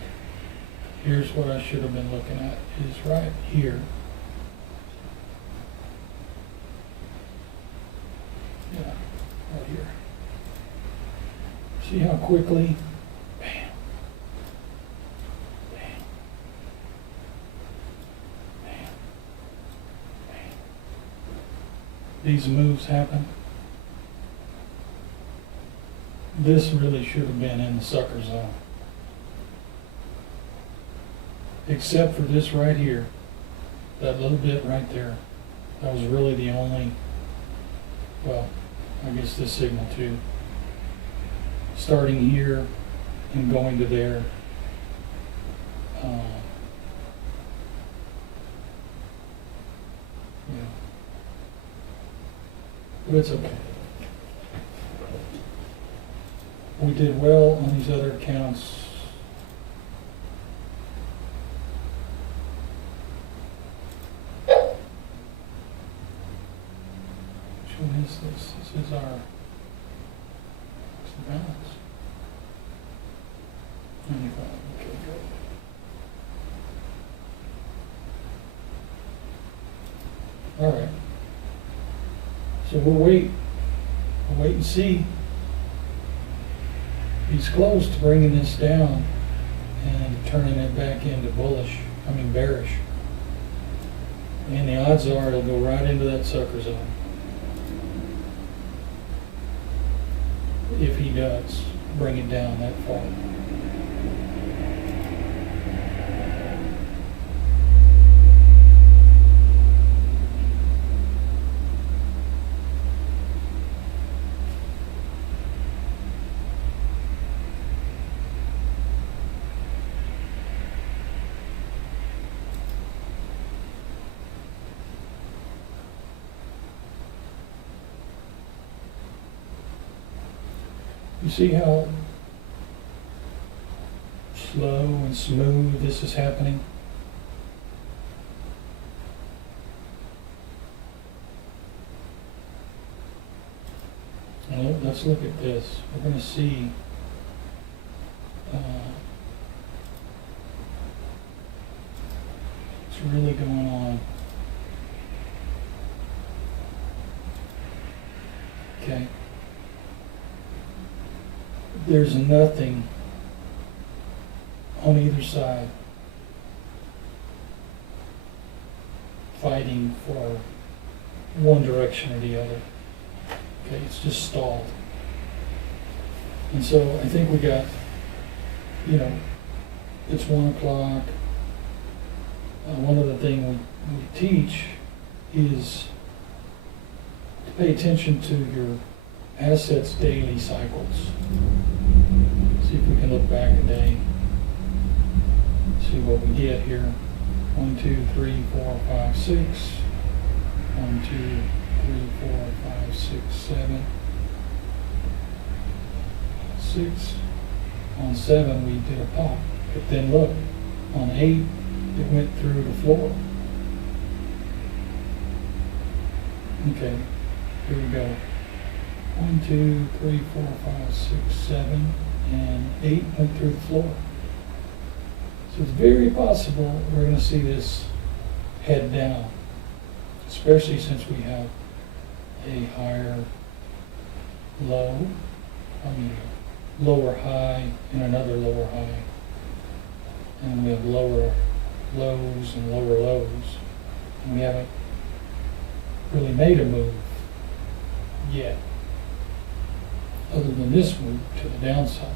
Here's what I should have been looking at, is right here. Yeah, right here. See how quickly, bam, bam, bam, bam, these moves happen. This really should have been in the sucker zone. Except for this right here, that little bit right there. That was really the only, well, I guess this signal too. Starting here and going to there. Yeah. But it's okay. We did well on these other accounts. Which one is this? This is our balance. 95. Okay, good. All right. So we'll wait. We'll wait and see. He's close to bringing this down and turning it back into bearish. And the odds are it'll go right into that sucker zone. If he does bring it down that far. You see how slow and smooth this is happening? And let's look at this. We're going to see what's really going on. Okay. There's nothing on either side fighting for one direction or the other. Okay, it's just stalled. And so I think we got, it's 1 o'clock. One other thing we teach is to pay attention to your assets' daily cycles. See if we can look back a day. See what we get here. 1, 2, 3, 4, 5, 6. 1, 2, 3, 4, 5, 6, 7. 6. On 7 we did a pop. But then look, on 8 it went through the floor. Okay, here we go. 1, 2, 3, 4, 5, 6, 7, and 8 went through the floor. So it's very possible we're going to see this head down, especially since we have a higher low, lower high and another lower high. And we have lower lows and lower lows. And we haven't really made a move yet, other than this move to the downside.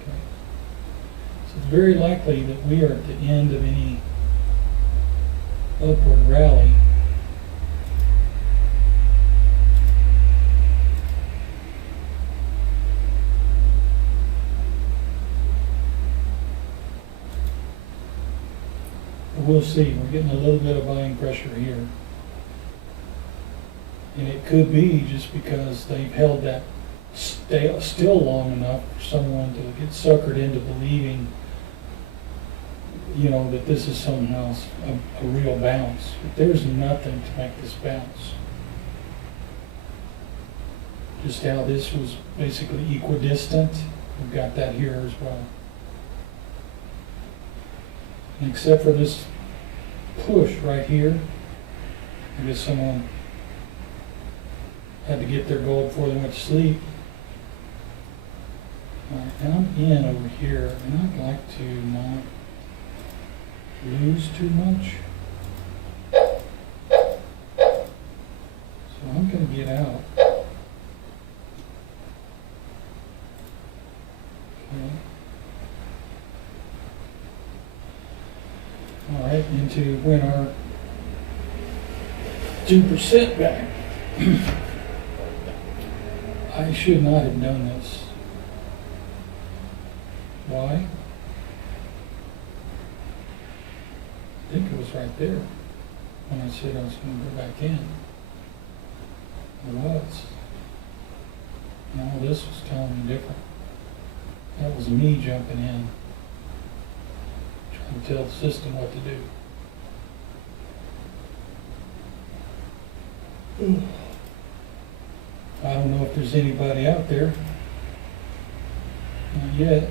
Okay. So it's very likely that we are at the end of any upward rally. But we'll see, we're getting a little bit of buying pressure here. And it could be just because they've held that still long enough for someone to get suckered into believing, you know, that this is somehow a real bounce. But there's nothing to make this bounce. Just how this was basically equidistant, we've got that here as well. And except for this push right here, I guess someone had to get their goal before they went to sleep. Alright, and I'm in over here, and I'd like to not lose too much. So I'm going to get out. Okay. Alright, into win our 2% back. I should not have done this. Why? I think it was right there when I said I was going to go back in. It was. No, this was telling me different. That was me jumping in, trying to tell the system what to do. I don't know if there's anybody out there. Not yet.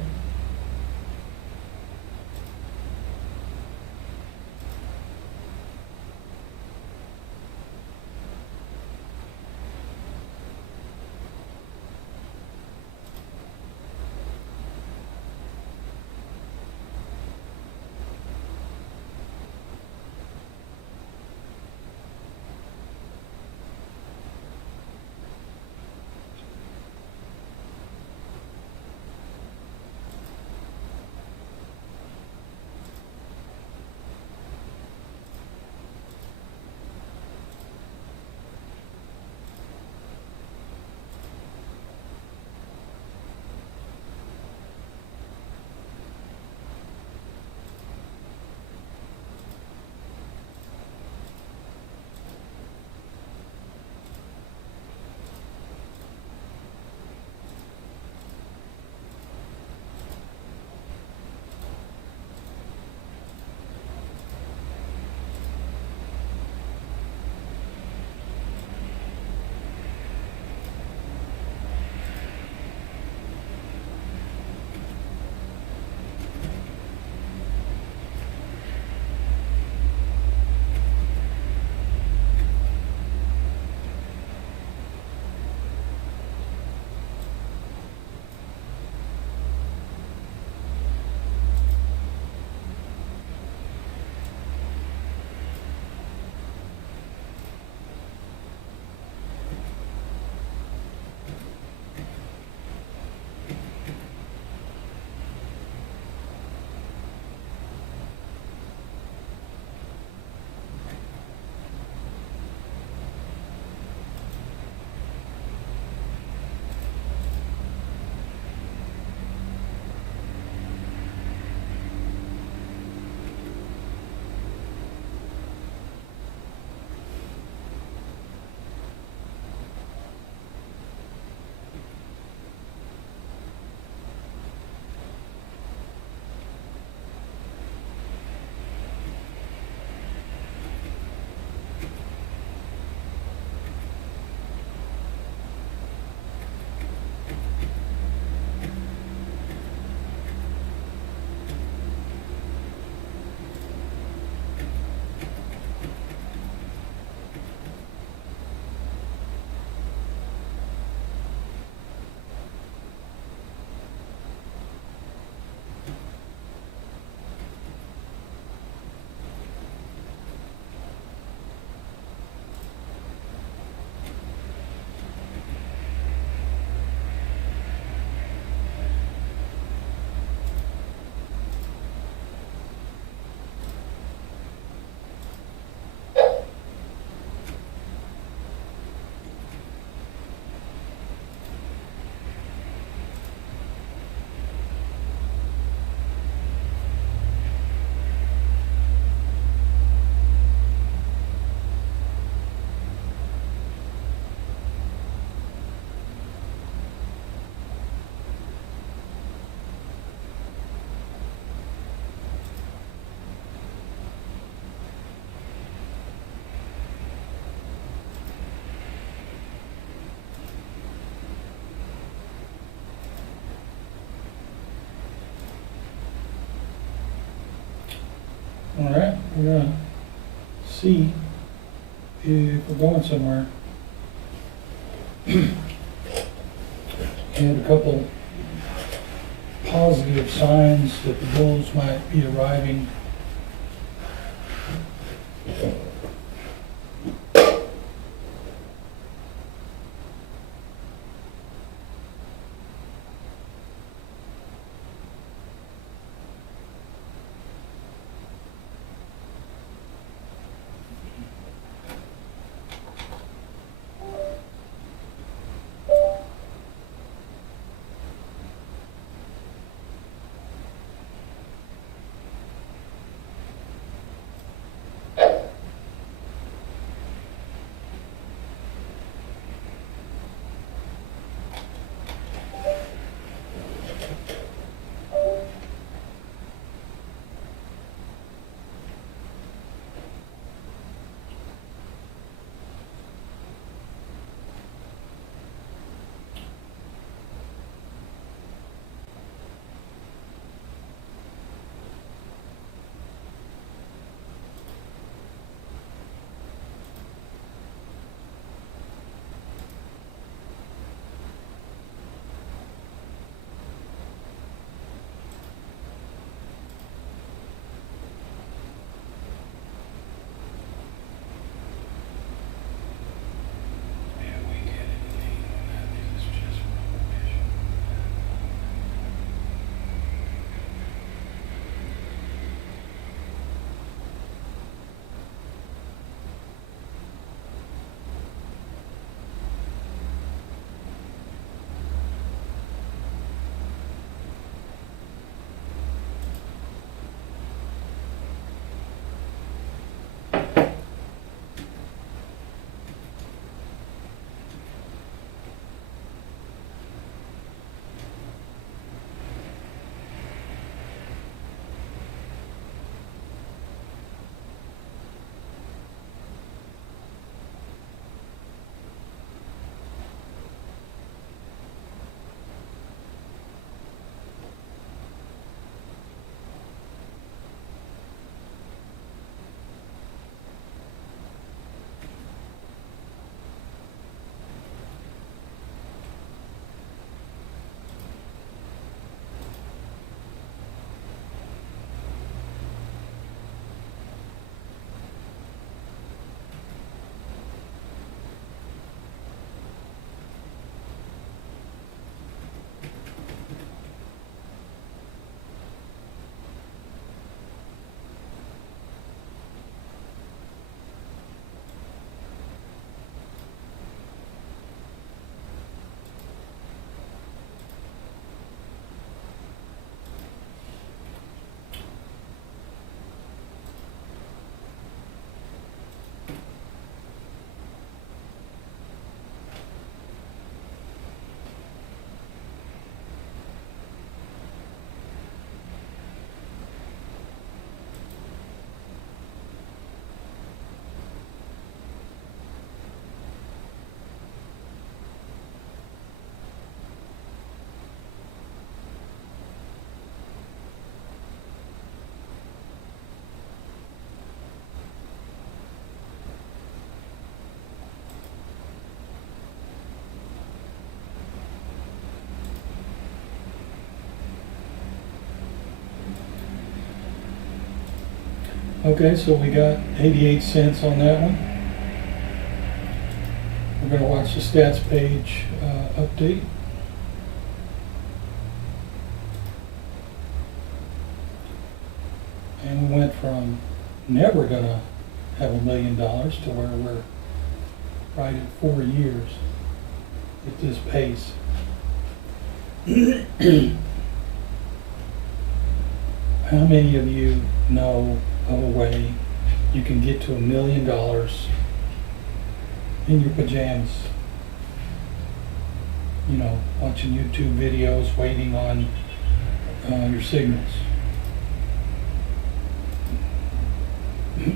All right, we're gonna see if we're going somewhere. And a couple positive signs that the bulls might be arriving. Okay, so we got 88 cents on that one. We're going to watch the stats page update. And we went from never going to have $1 million to where we're right at 4 years at this pace. How many of you know of a way you can get to $1 million in your pajamas? You know, watching YouTube videos, waiting on your signals. Let's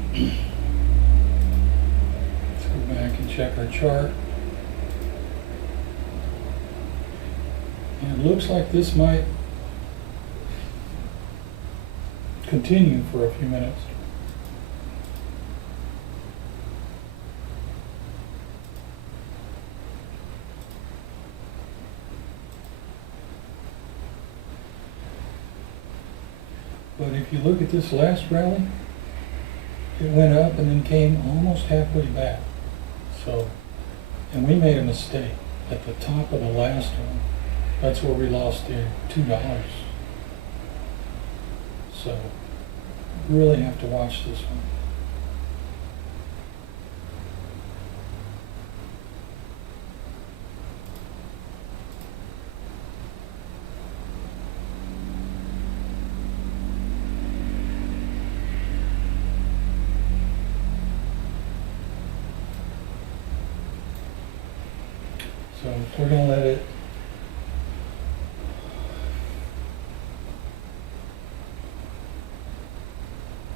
go back and check our chart. And it looks like this might continue for a few minutes. But if you look at this last rally, it went up and then came almost halfway back. So, and we made a mistake at the top of the last one. That's where we lost the $2. So, really have to watch this one. So we're going to let it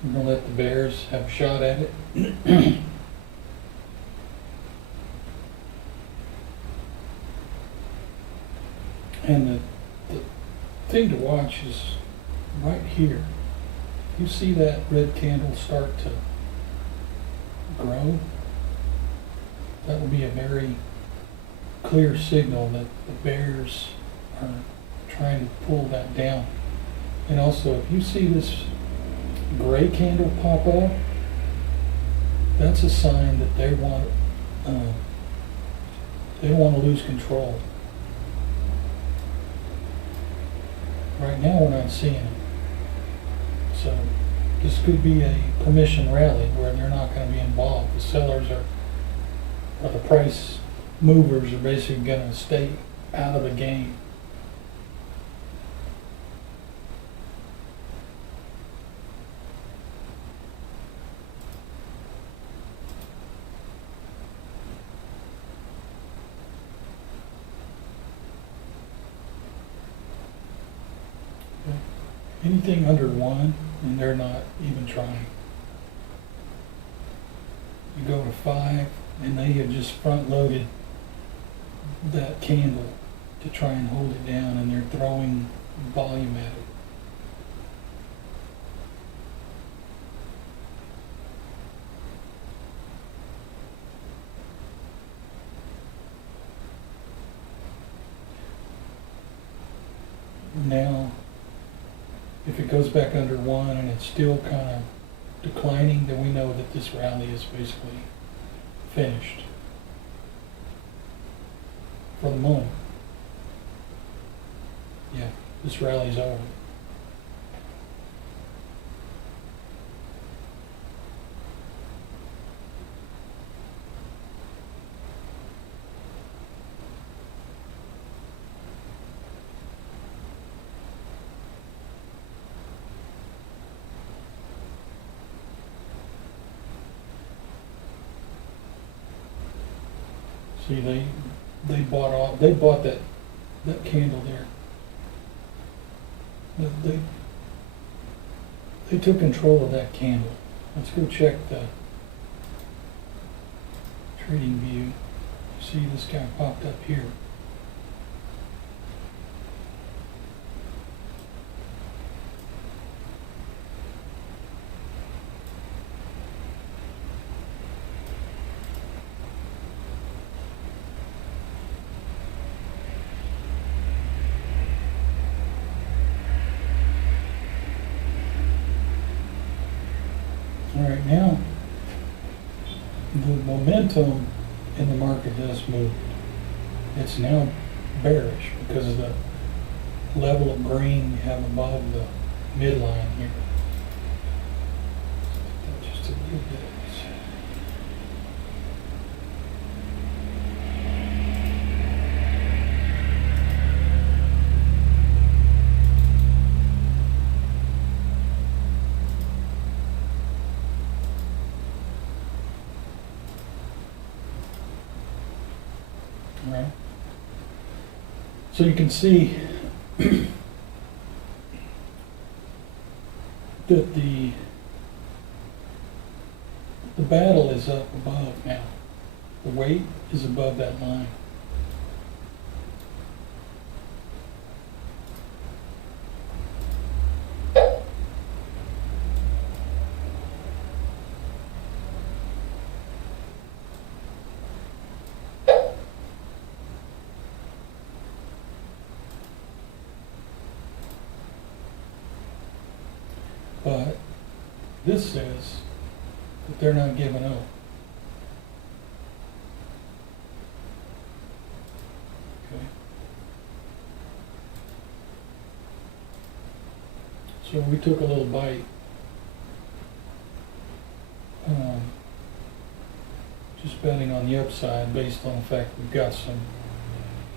we're going to let the bears have a shot at it. And the thing to watch is right here. You see that red candle start to grow? That will be a very clear signal that the bears are trying to pull that down. And also, if you see this gray candle pop up, that's a sign that they don't want to lose control. Right now, we're not seeing it. So this could be a permission rally where they're not going to be involved. The sellers or the price movers are basically going to stay out of the game. Anything under 1, and they're not even trying. You go to 5, and they have just front-loaded that candle to try and hold it down, and they're throwing volume at it. Now, if it goes back under 1 and it's still kind of declining, then we know that this rally is basically finished for the moment. Yeah, this rally's over. See, they bought that candle there. They took control of that candle. Let's go check the trading view. See, this guy popped up here. All right, now the momentum in the market has moved. It's now bearish because of the level of green we have above the midline here. Just a little bit. Right. So you can see that the battle is up above now. The weight is above that line. But this says that they're not giving up. Okay. So we took a little bite. Just betting on the upside based on the fact we've got some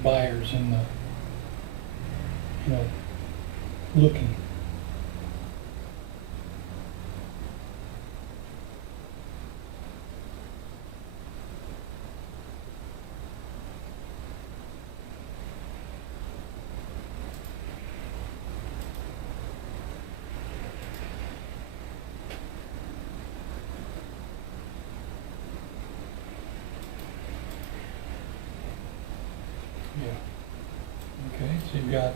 buyers in the, looking. Yeah. Okay, so you've got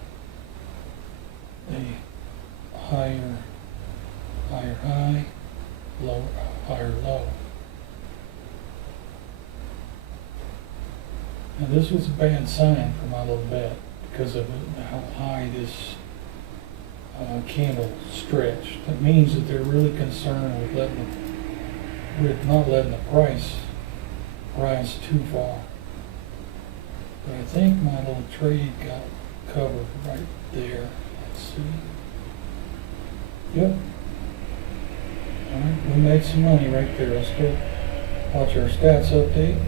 a higher high, lower, higher low. Now this was a bad sign for my little bet because of how high this candle stretched. That means that they're really concerned with not letting the price rise too far. But I think my little trade got covered right there. Let's see. Yep. All right, we made some money right there. Let's go watch our stats update.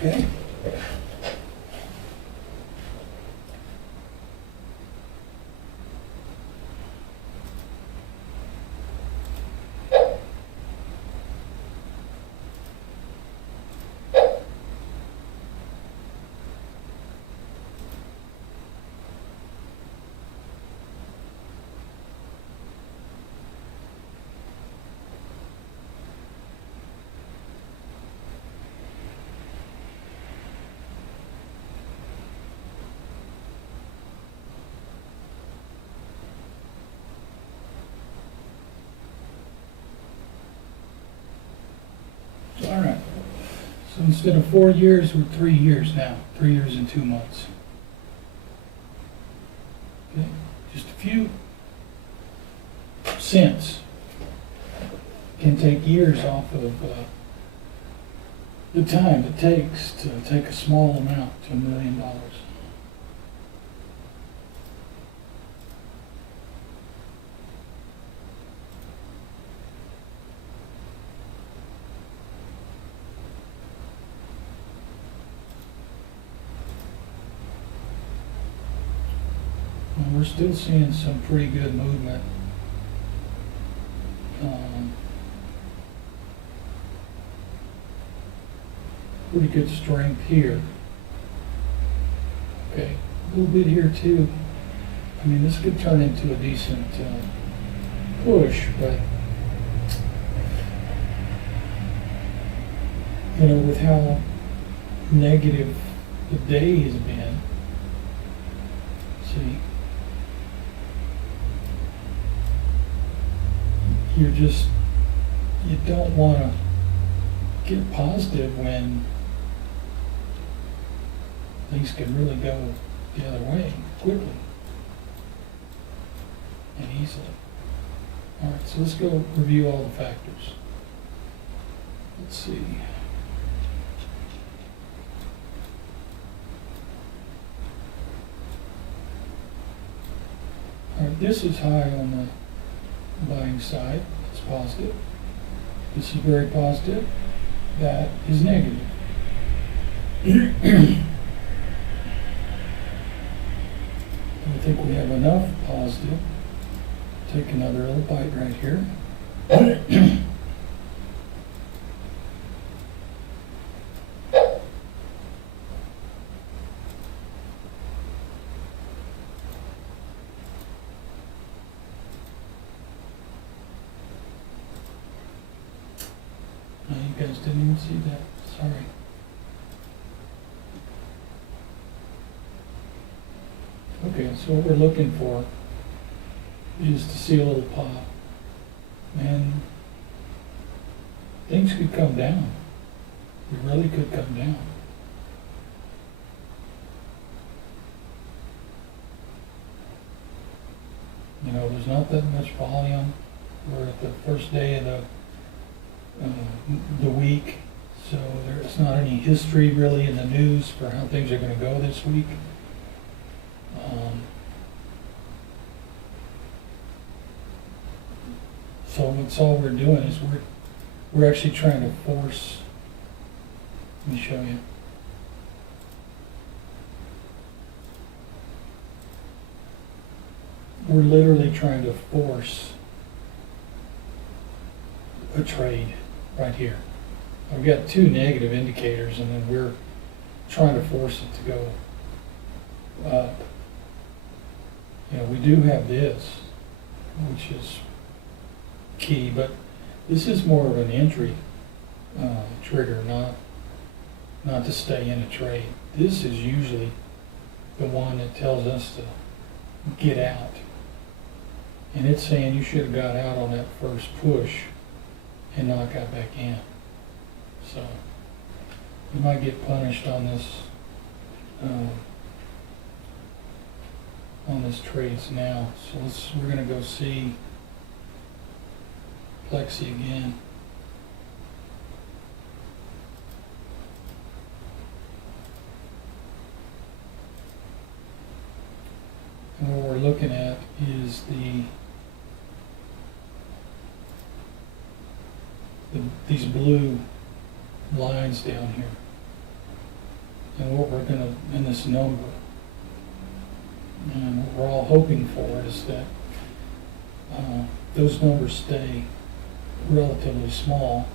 Okay. All right. So instead of 4 years, we're 3 years now. 3 years and 2 months. Okay. Just a few cents can take years off of the time it takes to take a small amount to $1 million. We're still seeing some pretty good movement. Pretty good strength here. Okay, a little bit here too. I mean, this could turn into a decent push, but with how negative the day has been, see. You don't want to get positive when things can really go the other way quickly and easily. All right, so let's go review all the factors. Let's see. All right, this is high on the buying side. That's positive. This is very positive. That is negative. I think we have enough positive. Take another little bite right here. You guys didn't even see that. Sorry. Okay, so what we're looking for is to see a little pop. And things could come down. It really could come down. You know, there's not that much volume. We're at the first day of the week, so there's not any history really in the news for how things are going to go this week. So that's all we're doing is we're actually trying to force. Let me show you. We're literally trying to force a trade right here. I've got two negative indicators, and then we're trying to force it to go up. You know, we do have this, which is key, but this is more of an entry trigger, not to stay in a trade. This is usually the one that tells us to get out. And it's saying you should have got out on that first push and not got back in. So you might get punished on this trades now. So we're going to go see Plexi again. And what we're looking at is these blue lines down here. And what we're going to, in this number, and what we're all hoping for is that those numbers stay relatively small.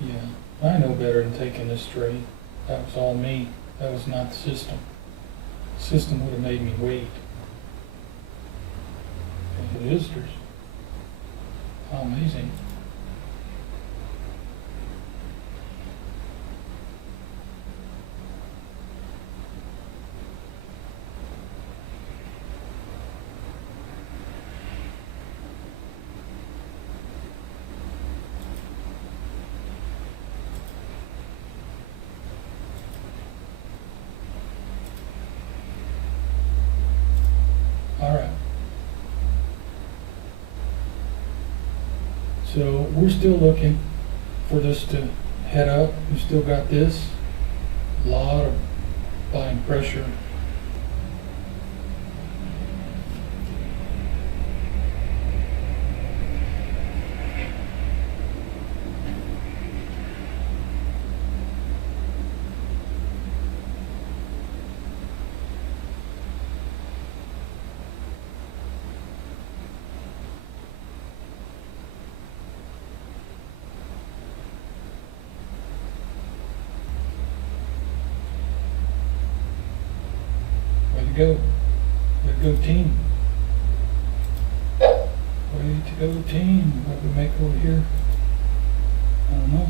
Yeah, I know better than taking this trade. That was all me. That was not the system. The system would have made me wait. And the visitors. How amazing. All right. So we're still looking for this to head up. We still got this. A lot of buying pressure. Go. Way to go, team. Way to go, team. What we make over here? I don't know.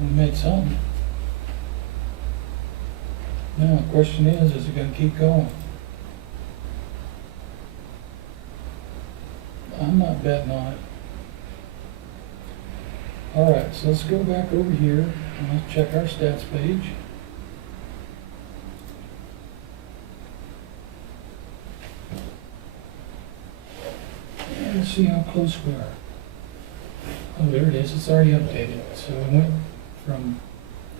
We made something. Now the question is it going to keep going? I'm not betting on it. Alright, so let's go back over here and let's check our stats page. Let's see how close we are. Oh, there it is. It's already updated. So we went from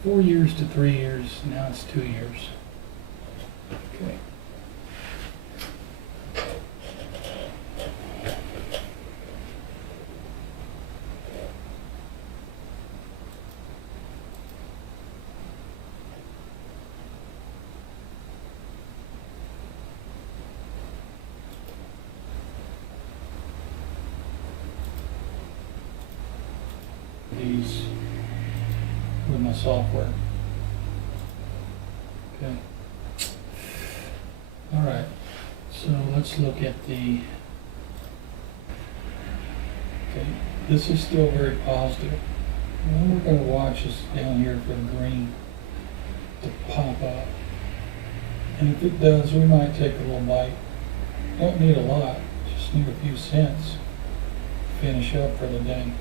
4 years to 3 years. Now it's 2 years. Okay. These with my software. Okay. All right. So let's look at the. Okay. This is still very positive. And we're going to watch this down here for the green to pop up. And if it does, we might take a little bite. Don't need a lot, just need a few cents to finish up for the day.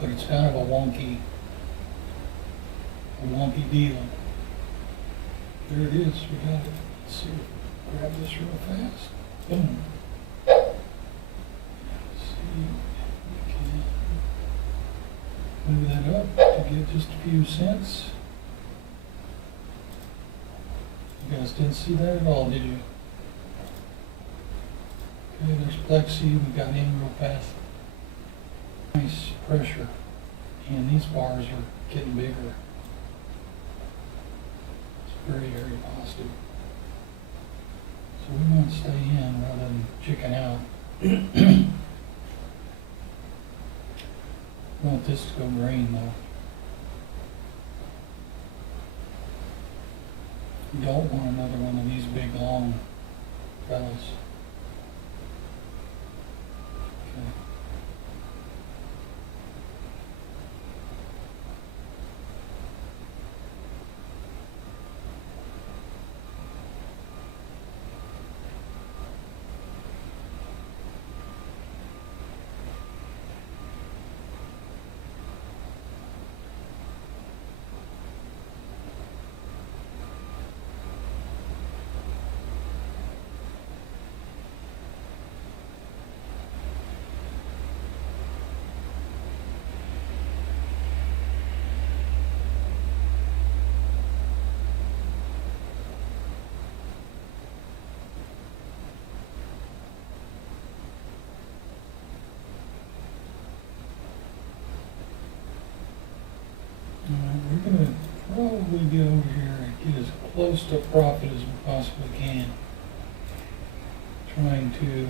But it's kind of a wonky deal. There it is, we got it. Let's see, grab this real fast. Boom. Let's see if we can move that up to get just a few cents. You guys didn't see that at all, did you? Okay, there's Plexi, we got in real fast. Nice pressure, and these bars are getting bigger. It's very, very positive. So we want to stay in rather than chicken out. I want this to go green though. You don't want another one of these big long fellas. Okay. We're going to probably get over here and get as close to profit as we possibly can. Trying to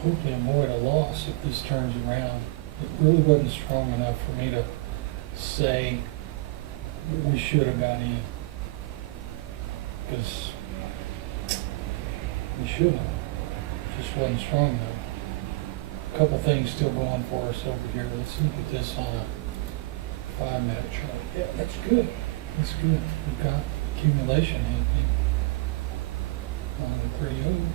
hopefully avoid a loss if this turns around. It really wasn't strong enough for me to say we should have got in. Because we should have. Just wasn't strong enough. A couple things still going for us over here. Let's look at this on a 5-minute chart. Yeah, that's good. That's good. We've got accumulation happening on the 3.0.